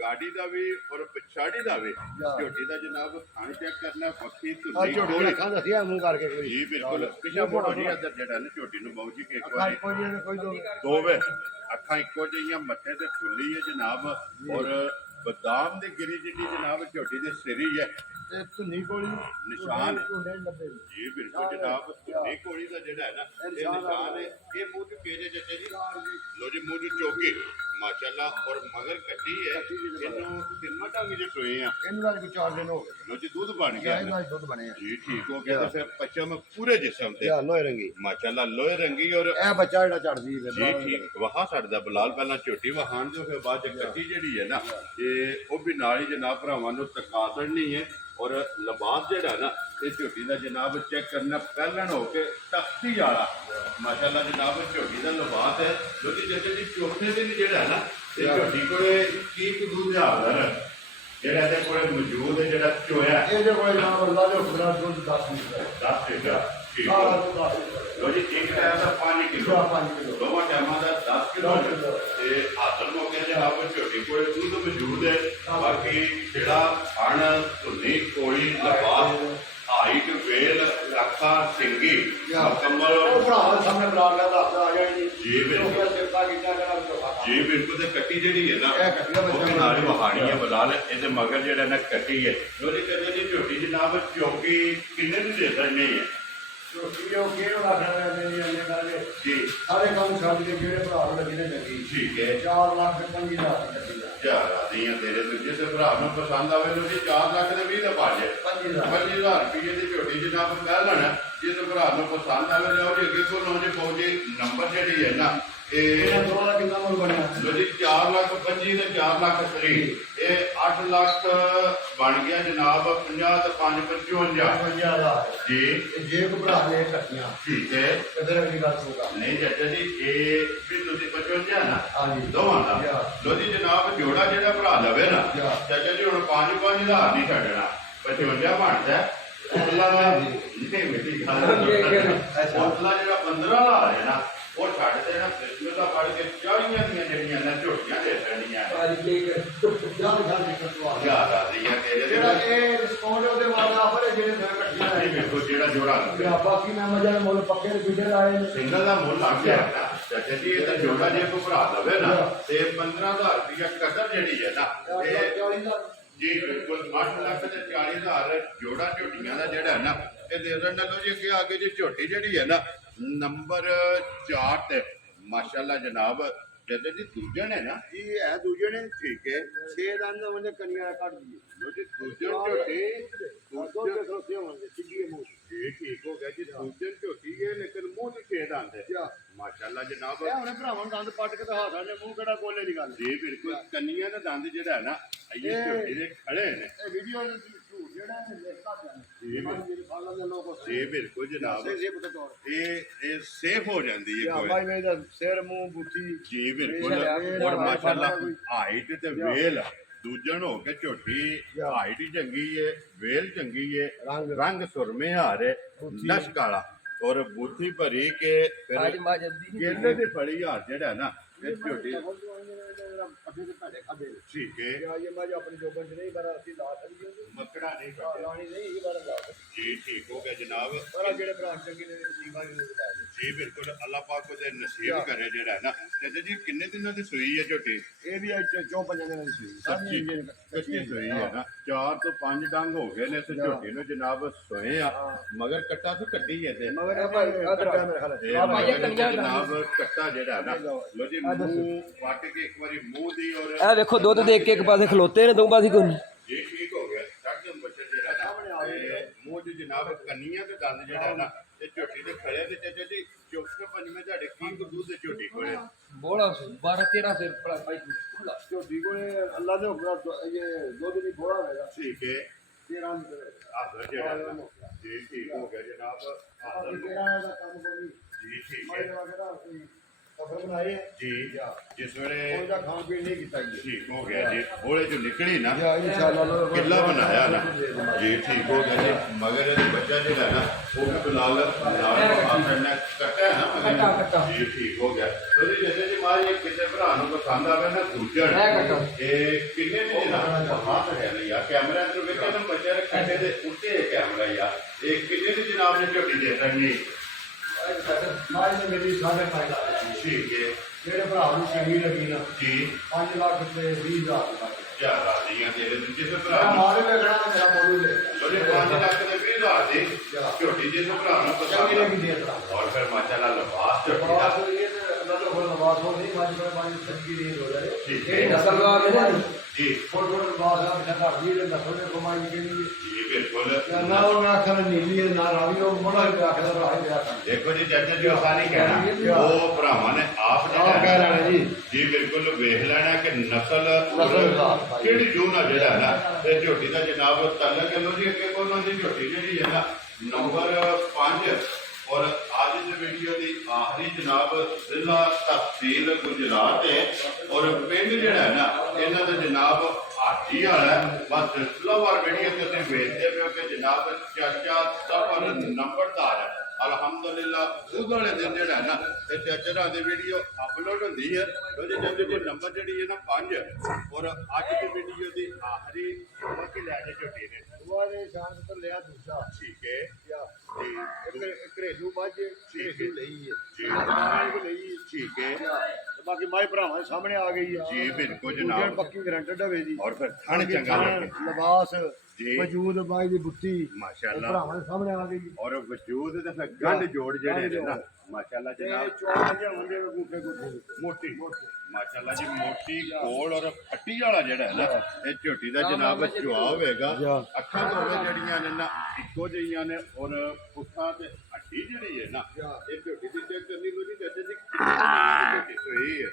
ਗਾੜੀ ਦਾ ਵੀ ਔਰ ਪਿਛਾੜੀ ਦਾ ਵੀ ਝੋਟੀ ਦਾ ਜਨਾਬ ਖਾਣ ਚੈੱਕ ਕਰਨਾ ਪੱਕੀ ਆ ਧੁੱਲੀ ਝੋਟੀ ਕੋਲ ਅੱਖਾਂ ਦੱਸਿਆ ਮੂੰਹ ਕਰਕੇ ਕੋਈ ਜੀ ਬਿਲਕੁਲ ਪਿਛਾ ਮੋੜੋ ਜੀ ਅੰਦਰ ਜਿਹੜਾ ਨਾ ਝੋਟੀ ਨੂੰ ਬਹੁ ਜੀ ਕਿ ਇੱਕ ਵਾਰੀ ਕੋਈ ਨਹੀਂ ਕੋਈ ਦੋ ਦੋਵੇਂ ਅੱਖਾਂ ਇੱਕੋ ਜਿਹੀਆਂ ਮੱਥੇ ਤੇ ਫੁੱਲੀ ਹੈ ਜਨਾਬ ਔਰ ਬਦਾਮ ਦੀ ਗਿਰੀ ਜਿੱਡੀ ਜਨਾਬ ਝੋਟੀ ਦੇ ਸਿਰੀ ਹੈ ਤੇ ਧੁੰਨੀ ਕੋਲੀ ਨਿਸ਼ਾਨ ਝੁੰਡੇ ਲੱਭੇ ਜੀ ਬਿਲਕੁਲ ਜਨਾਬ ਧੁੰਨੀ ਕੋਲੀ ਦਾ ਜਿਹੜਾ ਹੈ ਨਾ ਇਹ ਨਿਸ਼ਾਨ ਹੈ ਇਹ ਮੂੰਹ ਚ ਪੇਜੇ ਚੱਚੇ ਜੀ ਲੋ ਜੀ ਮੂੰਹ ਚ ਚੌਕੀ ਮਾਸ਼ਾਅੱਲਾ ਔਰ ਮਗਰ ਕੱਟੀ ਹੈ ਇਹਨੂੰ ਕਿੰਨਾ ਢੰਗ ਜੇ ਟੋਏ ਆ ਇਹਨੂੰ ਨਾਲ ਕੋਈ 4 ਦਿਨ ਹੋ ਗਏ ਲੋ ਜੀ ਦੁੱਧ ਬਣ ਗਿਆ ਇਹਦਾ ਦੁੱਧ ਬਣਿਆ ਜੀ ਠੀਕ ਹੋ ਗਿਆ ਤੇ ਫਿਰ ਪਚਮ ਪੂਰੇ ਜਿਸਮ ਤੇ ਯਾ ਲੋਹੇ ਰੰਗੀ ਮਾਸ਼ਾਅੱਲਾ ਲੋਹੇ ਰੰਗੀ ਔਰ ਇਹ ਬੱਚਾ ਜਿਹੜਾ ਚੜਦੀ ਜੀ ਠੀਕ ਵਹਾ ਛੱਡਦਾ ਬਲਾਲ ਪਹਿਲਾਂ ਝੋਟੀ ਵਹਾਣ ਜੋ ਫਿਰ ਬਾਅਦ ਚ ਕੱਟੀ ਜਿਹੜੀ ਹੈ ਨਾ ਇਹ ਉਹ ਵੀ ਨਾਲ ਹੀ ਜਨਾਬ ਭਰਾਵਾਂ ਨੂੰ ਤਕਾ ਦੇਣੀ ਹੈ ਔਰ ਲਬਾਸ ਜਿਹੜਾ ਨਾ ਇਹ ਝੋਟੀ ਦਾ ਜਨਾਬ ਚੈੱਕ ਕਰਨਾ ਪਹਿਲਾਂ ਹੋ ਕੇ ਤਖਤੀ ਵਾਲਾ ਮਾਸ਼ਾਅੱਲਾ ਜਨਾਬ ਝੋਟੀ ਦਾ ਲਬਾਸ ਹੈ ਕਿਉਂਕਿ ਜੱਜੇ ਦੀ ਚੌਥੇ ਦਿਨ ਜਿਹੜਾ ਹੈ ਨਾ ਇਹ ਝੋਟੀ ਕੋਲੇ ਕੀ ਦੁੱਧ ਹਾਜ਼ਰ ਜਿਹੜਾ ਇਹਦੇ ਕੋਲੇ ਮੌਜੂਦ ਹੈ ਜਿਹੜਾ ਚੋਇਆ ਇਹਦੇ ਕੋਲ ਨਾ ਬੰਦਾ ਜੋ ਖੁਦਾ ਦੁੱਧ 10 ਲੀਟਰ 10 ਲੀਟਰ ਠੀਕ ਸਾਰਾ ਹੈ ਦੁੱਧ 10 ਲੀਟਰ ਲੋ ਜੀ ਇੱਕ ਟਾਈਮ ਦਾ 5 ਕਿਲੋ 5 ਕਿਲੋ ਦੋਵਾਂ ਟਾਈਮਾਂ ਦਾ 10 ਕਿਲੋ ਤੇ ਹਾਜ਼ਰ ਮੌਕੇ ਤੇ ਆਪ ਝੋਟੀ ਕੋਲੇ ਦੁੱਧ ਮੌਜੂਦ ਹੈ ਬਾਕੀ ਜਿਹੜਾ ਹਣ ਧੁੰਨੀ ਕੋਲੀ ਲਬਾਸ ਹਾਈਟ ਵੇਲ ਅੱਖਾਂ ਸਿੰਗੀ ਮੁਕੰਮਲ ਉਹ ਭਰਾ ਸਾਹਮਣੇ ਬੁਲਾ ਲਿਆ ਦੱਸਦਾ ਆ ਗਿਆ ਜੀ ਬਿਲਕੁਲ ਸਿਰਤਾ ਕੀਤਾ ਜਿਹੜਾ ਜੀ ਬਿਲਕੁਲ ਤੇ ਕੱਟੀ ਜਿਹੜੀ ਹੈ ਨਾ ਇਹ ਕੱਟੀ ਦਾ ਬੱਚਾ ਉਹ ਨਾਲ ਹੀ ਵਹਾਣੀ ਹੈ ਬਲਾਲ ਇਹਦੇ ਮਗਰ ਜਿਹੜਾ ਨਾ ਕੱਟੀ ਹੈ ਉਹਦੇ ਕਹਿੰਦੇ ਜੀ ਝੋਟੀ ਜਨਾਬ ਚੌਕੀ ਕਿੰਨੇ ਦੀ ਦੇ ਸਕਦੇ ਹੈ ਛੋਟੀ ਉਹ ਕਿਹੜਾ ਰੱਖਣਾ ਨੇ ਇਹਨੇ ਨਾਲੇ ਜੀ ਸਾਰੇ ਕੰਮ ਛੱਡ ਕੇ ਜਿਹੜੇ ਭਰਾ ਨੂੰ ਲੱਗੀ ਨੇ ਲੱਗੀ ਠੀਕ ਹੈ 4 ਲੱਖ 25,000 ਦੀ ਕੱਟੀ ਦਾ ਚਾਰ ਆਦੀਆਂ ਤੇਰੇ ਦੂਜੇ ਤੇ ਭਰਾ ਨੂੰ ਪਸੰਦ ਆਵੇ ਲੋ ਜੀ 4 ਲੱਖ ਦੇ 20 ਦਾ ਪਾ ਜੇ 25,000 ਰੁਪਏ ਦੀ ਝੋਟੀ ਜਨਾਬ ਕਹਿ ਲੈਣਾ ਜਿਸ ਭਰਾ ਨੂੰ ਪਸੰਦ ਆਵੇ ਲਓ ਜੀ ਅੱਗੇ ਕੋਲ ਲਓ ਜੀ ਪਹੁੰਚੇ ਨੰਬਰ ਜਿਹੜੀ ਹੈ ਨਾ ਇਹ ਇਹਨਾਂ ਦੋਵਾਂ ਦਾ ਕਿੰਨਾ ਮੁੱਲ ਬਣਿਆ ਲੋ ਜੀ 4 ਲੱਖ 25 ਤੇ 4 ਲੱਖ 30 ਇਹ 8 ਲੱਖ ਬਣ ਗਿਆ ਜਨਾਬ 50 ਤੇ 5 55 55,000 ਜੀ ਜੇ ਕੋ ਭਰਾ ਨੇ ਕੱਟੀਆਂ ਠੀਕ ਹੈ ਕਿਧਰ ਅਗਲੀ ਗੱਲ ਹੋਗਾ ਨਹੀਂ ਚਾਚਾ ਜੀ ਇਹ ਵੀ ਤੁਸੀਂ 55 ਨਾ ਹਾਂਜੀ ਦੋਵਾਂ ਦਾ ਲੋ ਜੀ ਜਨਾਬ ਜੋੜਾ ਜਿਹੜਾ ਭਰਾ ਲਵੇ ਨਾ ਚਾਚਾ ਜੀ ਹੁਣ 5-5 ਹਜ਼ਾਰ ਨਹੀਂ ਛੱਡਣਾ 55 ਬਣਦਾ ਉਤਲਾ ਦਾ ਨਹੀਂ ਮਿੱਟੀ ਖਾਣਾ ਉਤਲਾ ਜਿਹੜਾ 15 ਹਜ਼ਾਰ ਹੈ ਨਾ ਉਹ ਛੱਡ ਦੇਣਾ ਬਿਸਮਿਲ ਦਾ ਪੜ ਕੇ 40 ਦੀਆਂ ਜਿਹੜੀਆਂ ਨਾ ਝੋਟੀਆਂ ਦੇ ਦੇਣੀਆਂ ਯਾਦ ਆ ਰਹੀਆਂ ਤੇਰੇ ਜਿਹੜਾ ਇਹ ਰਿਸਪੌਂਡ ਉਹਦੇ ਬਾਅਦ ਆਫਰ ਜਿਹੜੇ ਦੋ ਕੱਟੀਆਂ ਨਹੀਂ ਵੇਖੋ ਜਿਹੜਾ ਜੋੜਾ ਆ ਬਾਕੀ ਮੈਂ ਮਜਾ ਮੁੱਲ ਪੱਕੇ ਦੇ ਵੀਡੀਓ ਲਾਏ ਨੇ ਸਿੰਗਲ ਦਾ ਮੁੱਲ ਆ ਗਿਆ ਨਾ ਚਾਚਾ ਜੀ ਇਹ ਤਾਂ ਜੋੜਾ ਜੇ ਕੋ ਭਰਾ ਲਵੇ ਨਾ ਤੇ 15,000 ਰੁਪਇਆ ਕਦਰ ਜਿਹੜੀ ਹੈ ਨਾ ਇਹ 40,000 ਜੀ ਬਿਲਕੁਲ 8 ਲੱਖ ਤੇ 40,000 ਜੋੜਾ ਝੋਟੀਆਂ ਦਾ ਜਿਹੜਾ ਨਾ ਇਹ ਦੇ ਦੇਣ ਲੋ ਜੀ ਅੱਗੇ ਆਗੇ ਜੀ ਝੋਟੀ ਜਿਹੜੀ ਹੈ ਨਾ ਨੰਬਰ 4 ਤੇ ਮਾਸ਼ਾਅੱਲਾ ਜਨਾਬ ਜਦੋਂ ਜੀ ਦੂਜਣ ਹੈ ਨਾ ਇਹ ਹੈ ਦੂਜੇ ਨੇ ਠੀਕ ਹੈ 6 ਦੰਦ ਉਹਨੇ ਕਨੀਆਂ ਕੱਢ ਦਈਏ ਉਹਦੇ ਦੂਜਣ ਝੋਟੀ ਦੋ ਦੇ ਖਲੋਤੇ ਹੋਣਗੇ ਸਿੱਧੀ ਮੂੰਹ ਇਹ ਠੀਕ ਹੋ ਗਿਆ ਜੀ ਦੂਜਣ ਝੋਟੀ ਹੈ ਲੇਕਿਨ ਮੂੰਹ ਤੇ ਛੇ ਦੰਦ ਹੈ ਜਾ ਮਾਸ਼ਾਅੱਲਾ ਜਨਾਬ ਇਹ ਹੁਣੇ ਭਰਾਵਾਂ ਨੂੰ ਦੰਦ ਪੱਟ ਕੇ ਦਿਖਾ ਸਕਦੇ ਮੂੰਹ ਕਿਹੜਾ ਬੋਲੇ ਦੀ ਗੱਲ ਜੀ ਬਿਲਕੁਲ ਕੰਨੀਆਂ ਦਾ ਦੰਦ ਜਿਹੜਾ ਹੈ ਨਾ ਇਹ ਝੋਟੀ ਦੇ ਖੜੇ ਨੇ ਇਹ ਵੀਡੀਓ ਝੂਠ ਜਿਹੜਾ ਇਹ ਲਿਖਤਾ ਜੀ, ਜਾਂਦੇ ਮੇਰੇ ਫਾਲਾਂ ਦੇ ਲੋਕ ਜੀ ਬਿਲਕੁਲ ਜਨਾਬ ਸੇ ਬਤਾ ਤੋੜ ਇਹ ਸੇਫ ਹੋ ਜਾਂਦੀ ਹੈ ਯਾ ਕੋਈ ਭਾਈ ਮੇਰੇ ਦਾ ਸਿਰ ਮੂੰਹ ਬੁੱਤੀ ਜੀ ਬਿਲਕੁਲ ਔਰ ਮਾਸ਼ਾਅੱਲਾ ਹਾਈਟ ਤੇ ਵੇਲ ਦੂਜਣ ਹੋ ਕੇ ਝੋਟੀ ਹਾਈਟ ਹੀ ਚੰਗੀ ਏ ਵੇਲ ਚੰਗੀ ਏ ਰੰਗ ਸੁਰਮੇ ਹਾਰੇ ਨਸ਼ ਕਾਲਾ ਔਰ ਬੁੱਧੀ ਭਰੀ ਕੇ ਫਿਰ ਕੇਲੇ ਦੀ ਫੜੀ ਹਾਰ ਜਿਹੜਾ ਨਾ ਇਹ ਝੋਟੀ ਅੱਗੇ ਤੇ ਤੁਹਾਡੇ ਖਾਦੇ ਠੀਕ ਹੈ ਇਹ ਮੈਂ ਆਪਣੀ ਜੋਬਨ ਚ ਨਹੀਂ ਪਰ ਅਸੀਂ ਲਾ ਸਕੀਏ ਮੱਕੜਾ ਨਹੀਂ ਕੱਟਿਆ ਲਾਣੀ ਨਹੀਂ ਇਹ ਬਾਰੇ ਲਾ ਜੀ ਠੀਕ ਹੋ ਗਿਆ ਜਨਾਬ ਪਰ ਜਿਹੜੇ ਭਰਾ ਚੰਗੇ ਨੇ ਜੀਵਾ ਜੀ ਨੂੰ ਬਤਾ ਦੇ ਜੀ ਬਿਲਕੁਲ ਅੱਲਾਹ ਪਾਕ ਉਹਦੇ ਨਸੀਬ ਕਰੇ ਜਿਹੜਾ ਹੈ ਨਾ ਤੇ ਜੀ ਕਿੰਨੇ ਦਿਨਾਂ ਦੀ ਸੂਈ ਹੈ ਝੋਟੀ ਇਹ ਵੀ ਚੋਂ ਪੰਜਾਂ ਦਿਨਾਂ ਦੀ ਸੀ ਕੱਚੀ ਸੂਈ ਹੈ ਨਾ 4 ਤੋਂ 5 ਡੰਗ ਹੋ ਗਏ ਨੇ ਤੇ ਝੋਟੀ ਨੂੰ ਜਨਾਬ ਸੋਏ ਆ ਮਗਰ ਕੱਟਾ ਤੋਂ ਕੱਢੀ ਹੈ ਤੇ ਮਗਰ ਇਹ ਭਾਈ ਅਦਰ ਮੇਰੇ ਖਿਆਲ ਇਹ ਮਗਰ ਜਨਾਬ ਕੱਟਾ ਜਿਹੜਾ ਨਾ ਲੋ ਜੀ ਮੂੰਹ ਵੱਟ ਕੇ ਇੱਕ ਵਾਰੀ ਮੂੰਹ ਦੀ ਔਰ ਇਹ ਵੇਖੋ ਦੁੱਧ ਦੇਖ ਕੇ ਇੱਕ ਪਾਸੇ ਖਲੋਤੇ ਨੇ ਦੋ ਪਾਸੇ ਕੋਈ ਨਹੀਂ ਇਹ ਠੀਕ ਹੋ ਗਿਆ ਕੱਢ ਬੱਚੇ ਜਿਹੜਾ ਨਾ ਤੇ ਮੂੰਹ ਦੀ ਜਨਾਬ ਕੰਨੀਆਂ ਤੇ ਦੰਦ ਜਿਹੜਾ ਨਾ ਤੇ ਝੋਟੀ ਦੇ ਖੜੇ ਤੇ ਚਾਚਾ ਜੀ ਚੌਥੇ ਪੰਜਵੇਂ ਤੁਹਾਡੇ ਕੀ ਦੁੱਧ ਦੇ ਝੋਟੀ ਕੋਲੇ ਬੋਲਾ 12 13 ਸੇ ਭਾਈ ਖੁੱਲਾ ਝੋਟੀ ਕੋਲੇ ਅੱਲਾ ਦੇ ਹੁਕਮ ਇਹ ਦੁੱਧ ਦੀ ਥੋੜਾ ਹੋਏਗਾ ਠੀਕ ਹੈ 13 ਆਦਰ ਜਿਹੜਾ ਜੀ ਠੀਕ ਹੋ ਗਿਆ ਜਨਾਬ ਆਦਰ 13 ਦਾ ਕੰਮ ਕੋਈ ਜੀ ਠੀਕ ਮੈਂ ਹੈ ਜਿਹੜਾ ਕਿਹੜਾ ਅਸੀਂ ਸਫਰ ਬਣਾਏ ਜੀ ਜਿਸ ਵੇਲੇ ਉਹਦਾ ਖਾਣ ਪੀਣ ਨਹੀਂ ਕੀਤਾ ਜੀ ਠੀਕ ਹੋ ਗਿਆ ਜੀ ਉਹਲੇ ਜੋ ਨਿਕਲੀ ਨਾ ਜਾਂ ਇਨਸ਼ਾਅੱਲਾ ਕਿੱਲਾ ਬਣਾਇਆ ਨਾ ਜੀ ਠੀਕ ਹੋ ਗਿਆ ਜੀ ਮਗਰ ਇਹ ਬੱਚਾ ਜਿਹੜਾ ਨਾ ਉਹ ਵੀ ਬਿਲਾਲ ਨਾਲ ਆਖਰ ਨੇ ਕੱਟਿਆ ਨਾ ਮਗਰ ਜੀ ਠੀਕ ਹੋ ਗਿਆ ਉਹਦੀ ਜੈਸੇ ਜੀ ਮਾਰੀ ਕਿਸੇ ਭਰਾ ਨੂੰ ਪਸੰਦ ਆਵੇ ਨਾ ਦੂਜਣ ਇਹ ਕਿੰਨੇ ਦੀ ਨਾ ਹੱਥ ਹੈ ਨਾ ਯਾਰ ਕੈਮਰਾ ਅੰਦਰ ਵੇਖਿਆ ਨਾ ਬੱਚੇ ਦੇ ਕੱਟੇ ਦੇ ਉੱਤੇ ਕੈਮਰਾ ਯਾਰ ਇਹ ਕਿੰਨੇ ਦੀ ਜਨਾਬ ਨੇ ਝੋਟੀ ਦੇ ਸਕਣੀ ਮਾਈ ਨੇ ਮੇਰੀ 5.5 ਲੱਖ ਠੀਕ ਹੈ ਮੇਰੇ ਭਰਾ ਨੂੰ ਚੰਗੀ ਲੱਗੀ ਨਾ ਜੀ 5 ਲੱਖ ਤੇ 20,000 ਦਾ ਜਿਆਦਾ ਦੀਆਂ ਤੇਰੇ ਜਿਸ ਭਰਾ ਮੈਂ ਨੂੰ ਮਾਰੇ ਵੇਖਣਾ ਮੇਰਾ ਬੋਲੂ ਲੈ ਉਹਦੇ 5 ਲੱਖ ਦੇ 20,000 ਦੀ ਝੋਟੀ ਜਿਸ ਭਰਾ ਨੂੰ ਚੰਗੀ ਪਸੰਦ ਲੱਗੀ ਦੇ ਤਰਾ ਔਰ ਫਿਰ ਮਾਸ਼ਾਅੱਲਾ ਲਬਾਸ ਝੋਟੀ ਦਾ ਬਾਤ ਇਹ ਤੇ ਅੱਲਾ ਤੋਂ ਹੋਰ ਨਵਾਜ਼ ਹੋ ਨਹੀਂ ਮਾਜੀ ਕੋਲ ਮਾਜੀ ਸੱਚੀ ਨਹੀਂ ਹੋ ਜਾਏ ਠੀਕ ਇਹ ਹੈ ਨਸਲ ਵਾਲੇ ਨੇ ਜੀ ਫੋੜ ਫੋੜ ਨਵਾਜ਼ ਆ ਮੈਂ ਘਰ ਦੀ ਦੇ ਨਸਲ ਦੇ ਕਮਾਈ ਕੇ ਨਹੀਂ ਜੀ ਬਿਲਕੁਲ ਨਾ ਉਹ ਨਾ ਕਰ ਨੀਲੀ ਹੈ, ਨਾ ਰਾਵੀ ਉਹ ਮੋੜਾ ਹੀ ਆਖਦਾ ਰਾਹ ਹੀ ਕਰ ਦੇਖੋ ਜੀ ਚਾਚਾ ਜੀ ਉਹ ਨਹੀਂ ਕਹਿਣਾ ਉਹ ਭਰਾਵਾਂ ਨੇ ਆਪ ਆਪ ਕਹਿ ਰਹੇ ਨੇ ਜੀ ਜੀ ਬਿਲਕੁਲ ਵੇਖ ਲੈਣਾ ਕਿ ਨਸਲ ਨਸਲ ਕਿਹੜੀ ਜੂਨ ਆ ਜਿਹੜਾ ਹੈ ਨਾ ਤੇ ਝੋਟੀ ਦਾ ਜਨਾਬ ਤੱਲ ਕਿਲੋ ਜੀ ਅੱਗੇ ਕੋਲੋਂ ਦੀ ਝੋਟੀ ਜਿਹੜੀ ਹੈ ਨਾ ਨੰਬਰ 5 ਔਰ ਅੱਜ ਦੀ ਵੀਡੀਓ ਦੀ ਆਖਰੀ ਜਨਾਬ ਜ਼ਿਲ੍ਹਾ ਤਹਿਸੀਲ ਗੁਜਰਾਤ ਹੈ ਔਰ ਪਿੰਡ ਜਿਹੜਾ ਹੈ ਨਾ ਇਹਨਾਂ ਦਾ ਜਨਾਬ ਹਾਜੀ ਵਾਲਾ ਹੈ। ਬਸ ਸਿਲਸਲਾਵਾਰ ਵੀਡੀਓ ਤੇ ਤੁਸੀਂ ਵੇਖਦੇ ਪਿਓ ਕਿ ਜਨਾਬ ਚਾਚਾ ਸਫਰ ਨੰਬਰਦਾਰ ਹੈ ਅਲਹਮਦੁਲਿਲਾ ਦੁੱਧ ਵਾਲੇ ਦਿਨ ਜਿਹੜਾ ਹੈ ਨਾ ਇਹ ਚਾਚਾ ਦੀ ਵੀਡੀਓ ਅਪਲੋਡ ਹੁੰਦੀ ਹੈ ਉਹਦੇ ਜਦ ਕੋਈ ਨੰਬਰ ਜਿਹੜੀ ਹੈ ਨਾ 5 ਔਰ ਅੱਜ ਦੀ ਵੀਡੀਓ ਦੀ ਆਖਰੀ ਨੰਬਰ ਕਿ ਲੈ ਕੇ ਝੋਟੀ ਨੇ ਦੁਆਰੇ ਸ਼ਾਨ ਤੋਂ ਲਿਆ ਦੂਜਾ ਠੀਕ ਹੈ ਜੀ ਇੱਕ ਘਰੇਲੂ ਮੱਝ ਘਰੇਲੂ ਲਈ ਹੈ ਜੀ ਮਾਂ ਕੋ ਲਈ ਠੀਕ ਹੈ ਤੇ ਬਾਕੀ ਮਾਈ ਭਰਾਵਾਂ ਦੇ ਸਾਹਮਣੇ ਆ ਗਈ ਆ ਜੀ ਬਿਲਕੁਲ ਦੂਜੇ ਜਨਾਬ ਪੱਕੀ ਗਰੰਟਡ ਹੋਵੇ ਜੀ ਔਰ ਫਿਰ ਥਣ ਚੰਗਾ ਲੱਗੇ ਲਿਬਾਸ ਜੀ। ਵਜੂਦ ਬਾਈ ਦੀ ਬੁੱਤੀ ਮਾਸ਼ਾਅੱਲਾ ਭਰਾਵਾਂ ਦੇ ਸਾਹਮਣੇ ਆ ਗਈ ਜੀ ਔਰ ਵਜੂਦ ਤੇ ਫਿਰ ਗੰਢ ਜੋੜ ਜਿਹੜੇ ਨੇ ਨਾ ਮਾਸ਼ਾਅੱਲਾ ਤੇ ਜਨਾਬ ਚੌਲਾਂ ਜਿਹਾ ਹੁੰਦੇ ਗੁੱਠੇ ਗੁੱਠੇ ਮੋਟੀ ਮਾਸ਼ਾਅੱਲਾ ਜੀ ਮੋਟੀ ਕੋਲ ਔਰ ਫੱਟੀ ਵਾਲਾ ਜਿਹੜਾ ਹੈ ਨਾ ਇਹ ਝੋਟੀ ਦਾ ਜਨਾਬ ਚੁਆ ਹੋਵੇਗਾ ਅੱਖਾਂ ਦੋਵੇਂ ਜਿਹੜੀਆਂ ਨੇ ਨਾ ਇੱਕੋ ਜਿਹੀਆਂ ਨੇ ਔਰ ਪੁੱਠਾ ਤੇ ਹੱਡੀ ਜਿਹੜੀ ਹੈ ਨਾ ਇਹ ਝੋਟੀ ਦੀ ਚੈੱਕ ਕਰਨੀ ਕੋਈ ਨਹੀਂ ਚਾਚਾ ਜੀ ਝੋਟੀ ਸਹੀ ਹੈ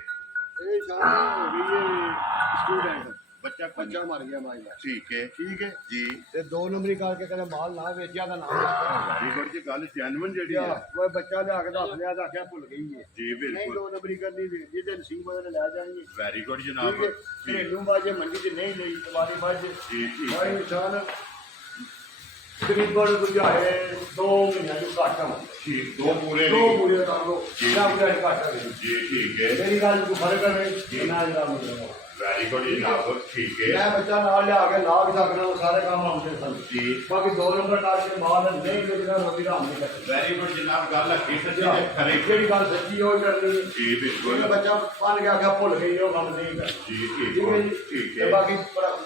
ਇਹ ਸ਼ਾਨ ਹੋ ਗਈ ਹੈ ਸਟੂਡੈਂਟ ਬੱਚਾ ਬੱਚਾ ਮਰ ਗਿਆ ਮਾਈ ਦਾ ਠੀਕ ਹੈ ਠੀਕ ਹੈ ਜੀ ਤੇ 2 ਨੰਬਰੀ ਕਰਕੇ ਕਹਿੰਦਾ ਮਾਲ ਨਾ ਵੇਚਿਆ ਦਾ ਨਾਮ ਰੱਖਿਆ ਵੈਰੀ ਗੁੱਡ ਜੀ ਗੱਲ ਜੈਨੂਇਨ ਜਿਹੜੀ ਹੈ ਉਹ ਬੱਚਾ ਲਿਆ ਕੇ ਦੱਸ ਲਿਆ ਤਾਂ ਆਖਿਆ ਭੁੱਲ ਗਈ ਹੈ ਜੀ ਨਹੀਂ ਬਿਲਕੁਲ 2 ਨੰਬਰੀ ਕਰਨੀ ਵੀ ਜਿਹਦੇ ਨਸੀਬ ਉਹਨੇ ਲੈ ਜਾਣੀ ਹੈ ਵੈਰੀ ਗੁੱਡ ਜਨਾਬ ਠੀਕ ਹੈ ਘਰੇਲੂ ਬਾਜੇ ਮੰਡੀ 'ਚ ਨਹੀਂ ਲਈ ਤੁਹਾਡੀ ਬਾਜੇ ਜੀ ਠੀਕ ਬਾਈ ਹੈ ਨਿਸ਼ਾਨ ਤਕਰੀਬਨ ਗੁਜ਼ਾਰੇ 2 ਮਹੀਨਿਆਂ ਤੋਂ ਘੱਟ ਆ ਠੀਕ ਦੋ ਪੂਰੇ ਦੋ ਨਹੀਂ ਪੂਰੇ ਕਰ ਲੋ ਜੀ। ਜਾਂ ਗੁਜ਼ਾਰੇ ਘੱਟ ਆ ਗਈ ਜੀ ਠੀਕ ਹੈ ਮੇਰੀ ਗੱਲ ਨੂੰ ਫਰਕ ਹੈ ਨਾ ਜਿਹੜਾ ਮੁੰਡਾ ਵੈਰੀ ਗੁੱਡ ਜਨਾਬ ਠੀਕ ਹੈ ਮੈਂ ਬੱਚਾ ਨਾਲ ਲਿਆ ਕੇ ਲਾ ਵੀ ਸਕਦਾ ਉਹ ਸਾਰੇ ਕੰਮ ਆਉਂਦੇ ਸਨ ਜੀ ਬਾਕੀ 2 ਨੰਬਰ ਕਰਕੇ ਮਾਲ ਨਹੀਂ ਮਿਲਦਾ ਰੋਟੀ ਰਾਮ ਨਹੀਂ ਕਰਦਾ ਵੈਰੀ ਗੁੱਡ ਜਨਾਬ ਗੱਲ ਹੱਕੀ ਸੱਚੀ ਤੇ ਖਰੀ ਜਿਹੜੀ ਗੱਲ ਸੱਚੀ ਉਹ ਕਰਨੀ ਜੀ ਬਿਲਕੁਲ ਕੋਈ ਬੱਚਾ ਬਣ ਗਿਆ ਕਿ ਭੁੱਲ ਗਈ ਉਹ ਕੰਮ ਨਹੀਂ ਕਰਦਾ ਜੀ ਠੀਕ ਹੈ ਜੀ ਠੀਕ ਤੇ ਹੈ ਬਾਕੀ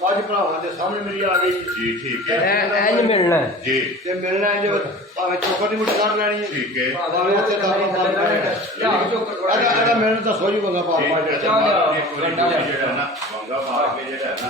ਮੱਝ ਭਰਾਵਾਂ ਦੇ ਸਾਹਮਣੇ ਮੇਰੀ ਆ ਗਈ ਜੀ ਠੀਕ ਹੈ ਐ ਨਹੀਂ ਮਿਲਣਾ ਜੀ ਤੇ ਮਿਲਣਾ ਹੈ ਜੋ ਭਾਵੇਂ ਚੋਕਰ ਦੀ ਮੁੱਠੀ ਕੱਢ ਲੈਣੀ ਹੈ ਠੀਕ ਹੈ ਭਾਵੇਂ ਉੱਥੇ ਤਾਂ ਇਹਦਾ ਮੈਨੂੰ ਤਾਂ ਸੋਝੀ ਬੰਦਾ ਪਾ ਜਿਹੜਾ ਨਾ ਵੰਗਾ ਮਾਰ ਕੇ ਜਿਹੜਾ ਨਾ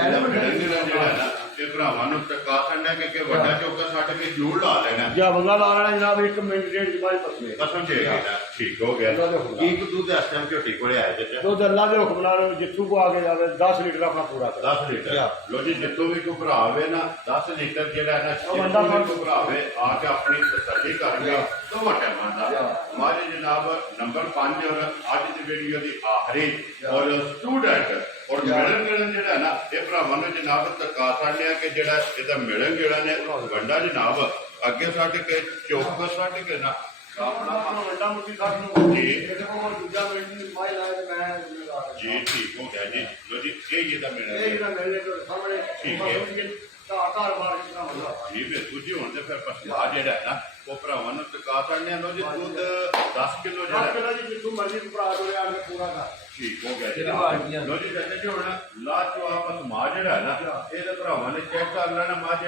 ਇਹਦਾ ਜਿਹੜਾ ਨਾ ਇਹ ਭਰਾਵਾਂ ਨੂੰ ਟਕਾ ਛੱਡਣਾ ਕਿ ਵੱਡਾ ਚੌਕਾ ਛੱਡ ਕੇ ਜੂੜ ਲਾ ਲੈਣਾ ਜਾਂ ਬੰਦਾ ਲਾ ਲੈਣਾ ਜਨਾਬ 1 ਮਿੰਟ ਡੇਢ ਦੀ ਬਾਅਦ ਪਸਮੇ ਕਸਮ ਦੇ ਨਾ ਠੀਕ ਹੋ ਗਿਆ ਕੀ ਦੁੱਧ ਇਸ ਟਾਈਮ ਝੋਟੀ ਕੋਲੇ ਆਇਆ ਚਾਚਾ ਦੁੱਧ ਅੱਲਾ ਦੇ ਹੁਕਮ ਨਾਲ ਜਿੱਥੂ ਕੋ ਆ ਕੇ ਜਾਵੇ 10 ਲੀਟਰ ਆਪਣਾ ਪੂਰਾ ਕਰ 10 ਲੀਟਰ ਲੋ ਜੀ ਜਿੱਥੋਂ ਵੀ ਕੋਈ ਭਰਾ ਆਵੇ ਨਾ 10 ਲੀਟਰ ਜਿਹੜਾ ਨਾ ਉਹ ਬੰਦਾ ਜਿੱਥੋਂ ਵੀ ਕੋਈ ਭਰਾ ਆਵੇ ਆ ਕੇ ਆਪਣੀ ਤਸੱਲੀ ਕਰ ਗਿਆ ਦੋਵਾਂ ਟਾਈਮਾਂ ਦਾ ਮਾਰੇ ਜਨਾਬ ਨੰਬਰ 5 ਔਰ ਅੱਜ ਦੀ ਵੀਡੀਓ ਦੀ ਆਖਰੀ ਔਰ ਸਟੂਡੈਂਟ ਔਰ ਮਿਲਣ ਜਿਹੜਾ ਨਾ ਇਹ ਭਰਾਵਾਂ ਨੂੰ ਜਨਾਬ ਧੱਕਾ ਸਾੜਿਆ ਕਿ ਜਿਹੜਾ ਇਹਦਾ ਮਿਲਣ ਜਿਹੜਾ ਨੇ ਵੱਡਾ ਜਨਾਬ ਅੱਗੇ ਛੱਡ ਕੇ ਚੌਕ ਛੱਡ ਕੇ ਨਾ ਆਪਣਾ ਵੱਡਾ ਮੁੱਠੀ ਕੱਢ ਨੂੰ ਜੀ। ਇਹਦੇ ਕੋਲ ਦੂਜਾ ਮਿੰਟ ਮਾਈ ਲਾਇਆ ਤੇ ਮੈਂ ਜ਼ਿੰਮੇਵਾਰ ਜੀ ਠੀਕ ਹੋ ਗਿਆ ਜੀ ਲੋ ਜੀ ਇਹ ਇਹਦਾ ਮਿਲਣ ਇਹ ਜਿਹੜਾ ਮੇਰੇ ਕੋਲ ਸਾਹਮਣੇ ਠੀਕ ਹੈ। ਘਰ ਮਾਰ ਕੇ ਨਾ ਹੁੰਦਾ ਜੀ ਫਿਰ ਦੂਜੀ ਹੁਣ ਤੇ ਫਿਰ ਪਸਲਾ ਜਿਹੜਾ ਹੈ ਨਾ ਉਹ ਭਰਾਵਾਂ ਨੂੰ ਟਕਾ ਸਾੜਿਆ ਲੋ ਜੀ ਦੁੱਧ 10 ਕਿਲੋ 10 ਜਿਹੜਾ ਕਿਲੋ ਜੀ ਜਿੱਥੋਂ ਮਰਜ਼ੀ ਭਰਾ ਕੋਲੇ ਆ ਕੇ ਪੂਰਾ ਕਰ ਠੀਕ ਹੋ ਗਿਆ ਜੀ ਇਹਦੇ ਬਾਅਦ ਲੋ ਜੀ ਕਹਿੰਦੇ ਜੀ ਹੁਣ ਲਾਜਵਾਬ ਮਾ ਜਿਹੜਾ ਹੈ ਨਾ ਇਹਦੇ ਭਰਾਵਾਂ ਨੇ ਚੈੱਕ ਕਰ ਲੈਣਾ ਮੱਝ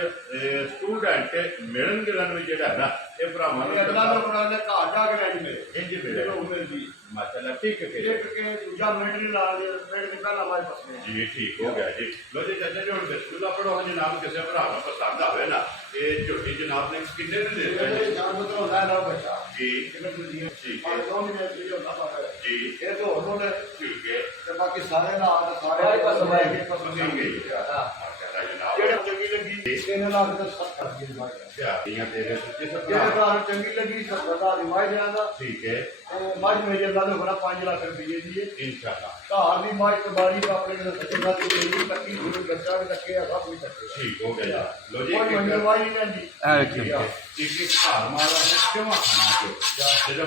ਸਟੂਡੈਂਟ ਮਿਲਣ ਗਿਲਣ ਵੀ ਜਿਹੜਾ ਹੈ ਨਾ ਇਹ ਭਰਾਵਾਂ ਨੂੰ ਇਹ ਅੱਲਾ ਦਾ ਬਣਾ ਦੇ ਘਰ ਜਾ ਕੇ ਲੈਣੀ ਮੇਰੇ ਇੰਜ ਮਿਲੇ ਉਹ ਮਿਲਦੀ ਮਾਸ਼ਾਅੱਲਾ ਠੀਕ ਹੈ ਇੱਕ ਕੇ ਦੂਜਾ ਮਿੰਟ ਨਹੀਂ ਲਾ ਦੇ ਮਿੰਟ ਦੀ ਪਹਿਲਾਂ ਮਾਈ ਪਸਮੇ ਜੀ ਠੀਕ ਹੋ ਗਿਆ ਜੀ ਲੋ ਜੀ ਚਾਚਾ ਜੀ ਹੁਣ ਬਿਸਕੁਲਾ ਪੜੋ ਜਨਾਬ ਕਿਸੇ ਭਰਾ ਨੂੰ ਪਸੰਦ ਆਵੇ ਨਾ ਇਹ ਝੋਟੀ ਜਨਾਬ ਨੇ ਕਿੰਨੇ ਦੇ ਦਿੱਤਾ ਜੀ ਇਹ ਜਾਨ ਬਤਰੋ ਲੈ ਲਓ ਬੱਚਾ ਜੀ ਕਿੰਨੇ ਦੀ ਠੀਕ ਹੈ ਹੈ 2 ਮਹੀਨੇ ਦੀ ਹੁੰਦਾ ਪਾਇਆ ਜੀ ਇਹ ਤੋਂ ਹੋਰ ਠੀਕ ਹੈ ਤੇ ਬਾਕੀ ਸਾਰੇ ਨਾਲ ਸਾਰੇ ਸਾਰੇ ਪਸੰਦ ਆਏ। ਪਸੰਦ ਗਈ ਮਾਸ਼ਾਅੱਲਾ ਜਨਾਬ ਜਿਹੜੇ ਚੰਗੀ ਲੱਗੀ 3 ਲੱਖ ਤੇ 70 ਦੀ ਮਾਈ ਧਿਆਨੀਆਂ ਤੇਰੇ ਕਿਸੇ ਜਿਹੜੇ ਭਰਾ ਘਰ ਚੰਗੀ ਲੱਗੀ 70 ਦਾ ਦੀ ਮਾਈ ਜਾਂਦਾ ਠੀਕ ਹੈ ਤੇ ਮੱਝ ਮੇਰੇ ਅੱਲਾ ਦੇ ਹੋਣਾ 5 ਲੱਖ ਰੁਪਏ ਦੀ ਹੈ ਇਨਸ਼ਾਅੱਲਾ ਘਰ ਦੀ ਮਾਈ ਕਬਾੜੀ ਆਪਣੇ ਕੋਲ ਸੱਚੀ ਗੱਲ ਦੀ ਕੱਟੀ ਹੋਈ ਬੱਚਾ ਵੀ ਰੱਖੇ ਆ ਸਭ ਵੀ ਰੱਖੇ ਠੀਕ ਹੋ ਗਿਆ ਜੀ ਲੋ ਜੀ ਕੋਈ ਇੱਕ ਮੰਨਵਾਈ ਨਹੀਂ ਲੈਂਦੀ ਐ ਵੇਖੀ ਇੱਕ ਘਰ ਮਾਰਾ ਕਿਉਂ ਖਾਣਾ ਜੋ ਜਦੋਂ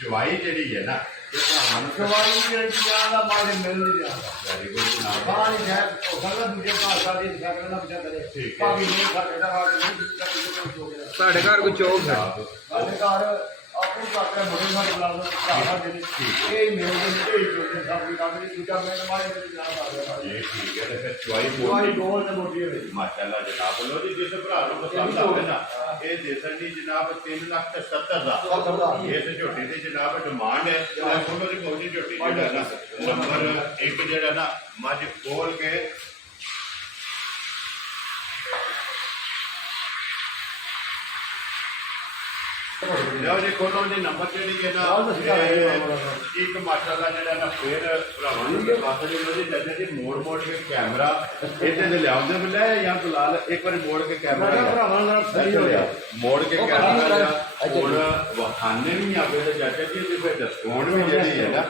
ਜਵਾਈ ਜਿਹੜੀ ਹੈ ਨਾ ਇਹ ਭਰਾਵਾਂ ਨੂੰ ਕਬਾੜੀ ਜਿਹੜੀ ਚੀਜ਼ਾਂ ਦਾ ਮਾਲ ਮਿਲ ਨਹੀਂ ਜਾਂਦਾ ਵੈਰੀ ਗੁੱਡ ਜਨਾਬ ਬਾਹਰ ਹੀ ਹੈ ਉਹ ਸਾਡਾ ਦੂਜੇ ਘਰ ਸਾਡੀ ਸ਼ਕਲ ਨਾ ਬਚਾ ਕਰੇ ਠੀਕ ਹੈ। ਭਾਵੇਂ ਨਹੀਂ ਸਾਡੇ ਦਾ ਹਾਲ ਨਹੀਂ ਕੱਟੀ ਹੋ ਗਿਆ ਸਾਡੇ ਘਰ ਕੋਈ ਚੌਕ ਹੈ ਸਾਡੇ ਘਰ ਆਪੂ ਕਾਟੇ ਬੜੇ ਸਾਡੇ ਨਾਲ ਭਰਾ ਜਿਹੜੇ ਇਹ ਮੇਰੇ ਦੇ ਢੇਰ ਚੋਂ ਸਭ ਵੀ ਕੰਮ ਨਹੀਂ ਦੂਜਾ ਮੈਂ ਮਾਰੇ ਮੇਰੇ ਨਾਲ ਆ ਗਿਆ ਇਹ ਠੀਕ ਹੈ ਤੇ ਫਿਰ ਜਵਾਈ ਕੋਈ ਬੋਲ ਗੋਲ ਤੇ ਮੋਟੀ ਹੋਈ ਮਾਸ਼ਾਅੱਲਾ ਜਨਾਬ ਲੋ ਜੀ ਜਿਸ ਭਰਾ ਨੂੰ ਪਸੰਦ ਆਵੇ ਨਾ ਇਹ ਦੇਸਣ ਦੀ ਜਨਾਬ 3,70,000 ਦਾ ਇਸ ਝੋਟੀ ਦੀ ਜਨਾਬ ਡਿਮਾਂਡ ਹੈ ਉਹਨਾਂ ਦੀ ਮੌਜੀ ਝੋਟੀ ਜਿਹੜਾ ਨਾ ਨੰਬਰ 1 ਜਿਹੜਾ ਨਾ ਮੱਝ ਖੋਲ ਕੇ ਲਓ ਜੀ ਖੋਲੋ ਜੀ ਨੰਬਰ ਜਿਹੜੀ ਹੈ ਨਾ ਇੱਕ ਮਾਸ਼ਾਅੱਲਾ ਜਿਹੜਾ ਨਾ ਫੇਰ ਭਰਾਵਾਂ ਨੂੰ ਪਾਸੇ ਦੇ ਲੋ ਜੀ ਜੱਜ ਜੀ ਮੋੜ ਕੇ ਕੈਮਰਾ ਇੱਥੇ ਤੇ ਲਿਆਉਂਦੇ ਬਲੇ ਜਾਂ ਬੁਲਾਲ ਇੱਕ ਵਾਰੀ ਮੋੜ ਕੇ ਕੈਮਰਾ ਭਰਾਵਾਂ ਨਾਲ ਸਹੀ ਹੋ ਗਿਆ ਮੋੜ ਕੇ ਕੈਮਰਾ ਲਿਆ ਹੁਣ ਵਖਾਨੇ ਵੀ ਆਵੇ ਤੇ ਜੱਜ ਜੀ ਦੀ ਫਿਰ ਡਿਸਕਾਊਂਟ ਵੀ ਜਿਹੜੀ ਹੈ ਨਾ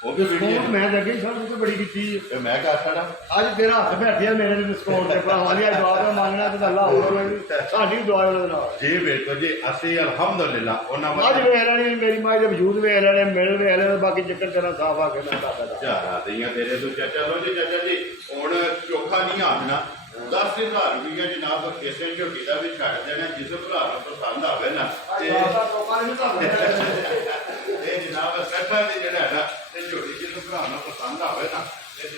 ਉਹ ਵੀ ਵੀਡੀਓ ਮੈਂ ਲੱਗੇ ਸਭ ਤੋਂ ਬੜੀ ਕੀਤੀ ਤੇ ਮੈਂ ਕਹਾ ਸਾਡਾ ਅੱਜ ਤੇਰਾ ਹੱਥ ਬੈਠਿਆ ਮੇਰੇ ਦੇ ਡਿਸਕਾਊਂਟ ਤੇ ਭਰਾਵਾਂ ਦੀ ਦੁਆ ਮੰਨਣਾ ਤੇ ਅੱਲਾ ਹੋਰ ਮੈਨੂੰ ਸਾਡੀ ਦੁਆ ਉਹਦੇ ਨਾਲ ਜੀ ਬਿਲਕੁਲ ਜੀ ਅਸੀਂ ਅਲਹਮਦੁਲਿਲਾ ਉਹਨਾਂ ਅੱਜ ਵੇਖ ਲੈਣੀ ਮੇਰੀ ਮਾਂ ਦੇ ਵਜੂਦ ਵੇਖ ਲੈਣੇ ਮਿਲ ਵੇਖ ਲੈਣੇ ਬਾਕੀ ਚੱਕਰ ਤੇਰਾ ਸਾਫ ਆ ਕੇ ਮੈਂ ਦੱਸਦਾ ਚਾਰਾ ਦਈਆਂ ਤੇਰੇ ਤੋਂ ਚਾਚਾ ਲੋ ਜੀ ਚਾਚਾ ਜੀ ਹੁਣ ਚੋਖਾ ਨਹੀਂ ਆਉਣਾ 10,000 ਰੁਪਈਆ ਜਨਾਬ ਇਸੇ ਝੋਟੀ ਦਾ ਵੀ ਛੱਡ ਦੇਣਾ ਜਿਸ ਭਰਾ ਨੂੰ ਪਸੰਦ ਆਵੇ ਨਾ ਤੇ ਇਹ ਜਨਾਬ ਸੱਠਾ ਦੀ ਜਿਹੜਾ ਹੈ ਨਾ ਤੇ ਝੋਟੀ ਜਿਸ ਭਰਾ ਨੂੰ ਪਸੰਦ ਆਵੇ ਨਾ ਤੇ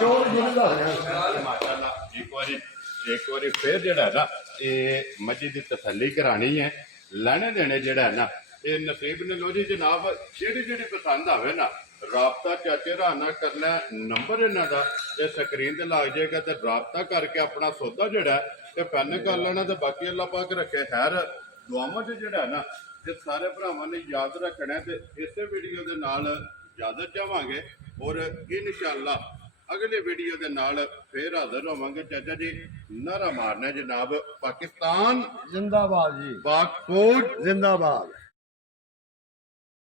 ਚੋਰ ਜਿਹਨੂੰ ਦੱਸ ਰਿਹਾ ਮਾਸ਼ਾਅੱਲਾ ਇੱਕ ਵਾਰੀ ਫੇਰ ਜਿਹੜਾ ਹੈ ਨਾ ਇਹ ਮੱਝੀ ਦੀ ਤਸੱਲੀ ਕਰਾਣੀ ਹੈ ਲੈਣੇ ਦੇਣੇ ਜਿਹੜਾ ਹੈ ਨਾ ਇਹ ਨਸੀਬ ਨੇ ਲੋ ਜੀ ਜਨਾਬ ਜਿਹੜੀ ਪਸੰਦ ਆਵੇ ਨਾ ਰਾਬਤਾ ਚਾਚੇ ਰਾ ਨਾਲ ਕਰਨਾ ਨੰਬਰ ਇਹਨਾਂ ਦਾ ਤੇ ਸਕਰੀਨ ਤੇ ਲੱਗ ਜਾਏਗਾ ਤੇ ਰਾਬਤਾ ਕਰਕੇ ਆਪਣਾ ਸੌਦਾ ਜਿਹੜਾ ਤੇ ਪੈਨ ਕਰ ਲੈਣਾ ਤੇ ਬਾਕੀ ਅੱਲਾਹ ਪਾਕ ਰੱਖੇ ਖੈਰ ਦੁਆਵਾਂ 'ਚ ਜਿਹੜਾ ਨਾ ਇਹ ਸਾਰੇ ਭਰਾਵਾਂ ਨੇ ਯਾਦ ਰੱਖਣਾ ਤੇ ਇਸੇ ਵੀਡੀਓ ਦੇ ਨਾਲ ਇਜਾਜ਼ਤ ਚਾਹਾਂਗੇ ਔਰ ਇਨਸ਼ਾਅੱਲਾ ਅਗਲੇ ਵੀਡੀਓ ਦੇ ਨਾਲ ਫੇਰ ਹਾਜ਼ਰ ਹੋਵਾਂਗੇ ਚਾਚਾ ਜੀ ਨਾਰਾ ਮਾਰਨਾ ਜਨਾਬ ਪਾਕਿਸਤਾਨ ਜ਼ਿੰਦਾਬਾਦ ਜੀ ਪਾਕ ਫੌਜ ਜ਼ਿੰਦਾਬਾਦ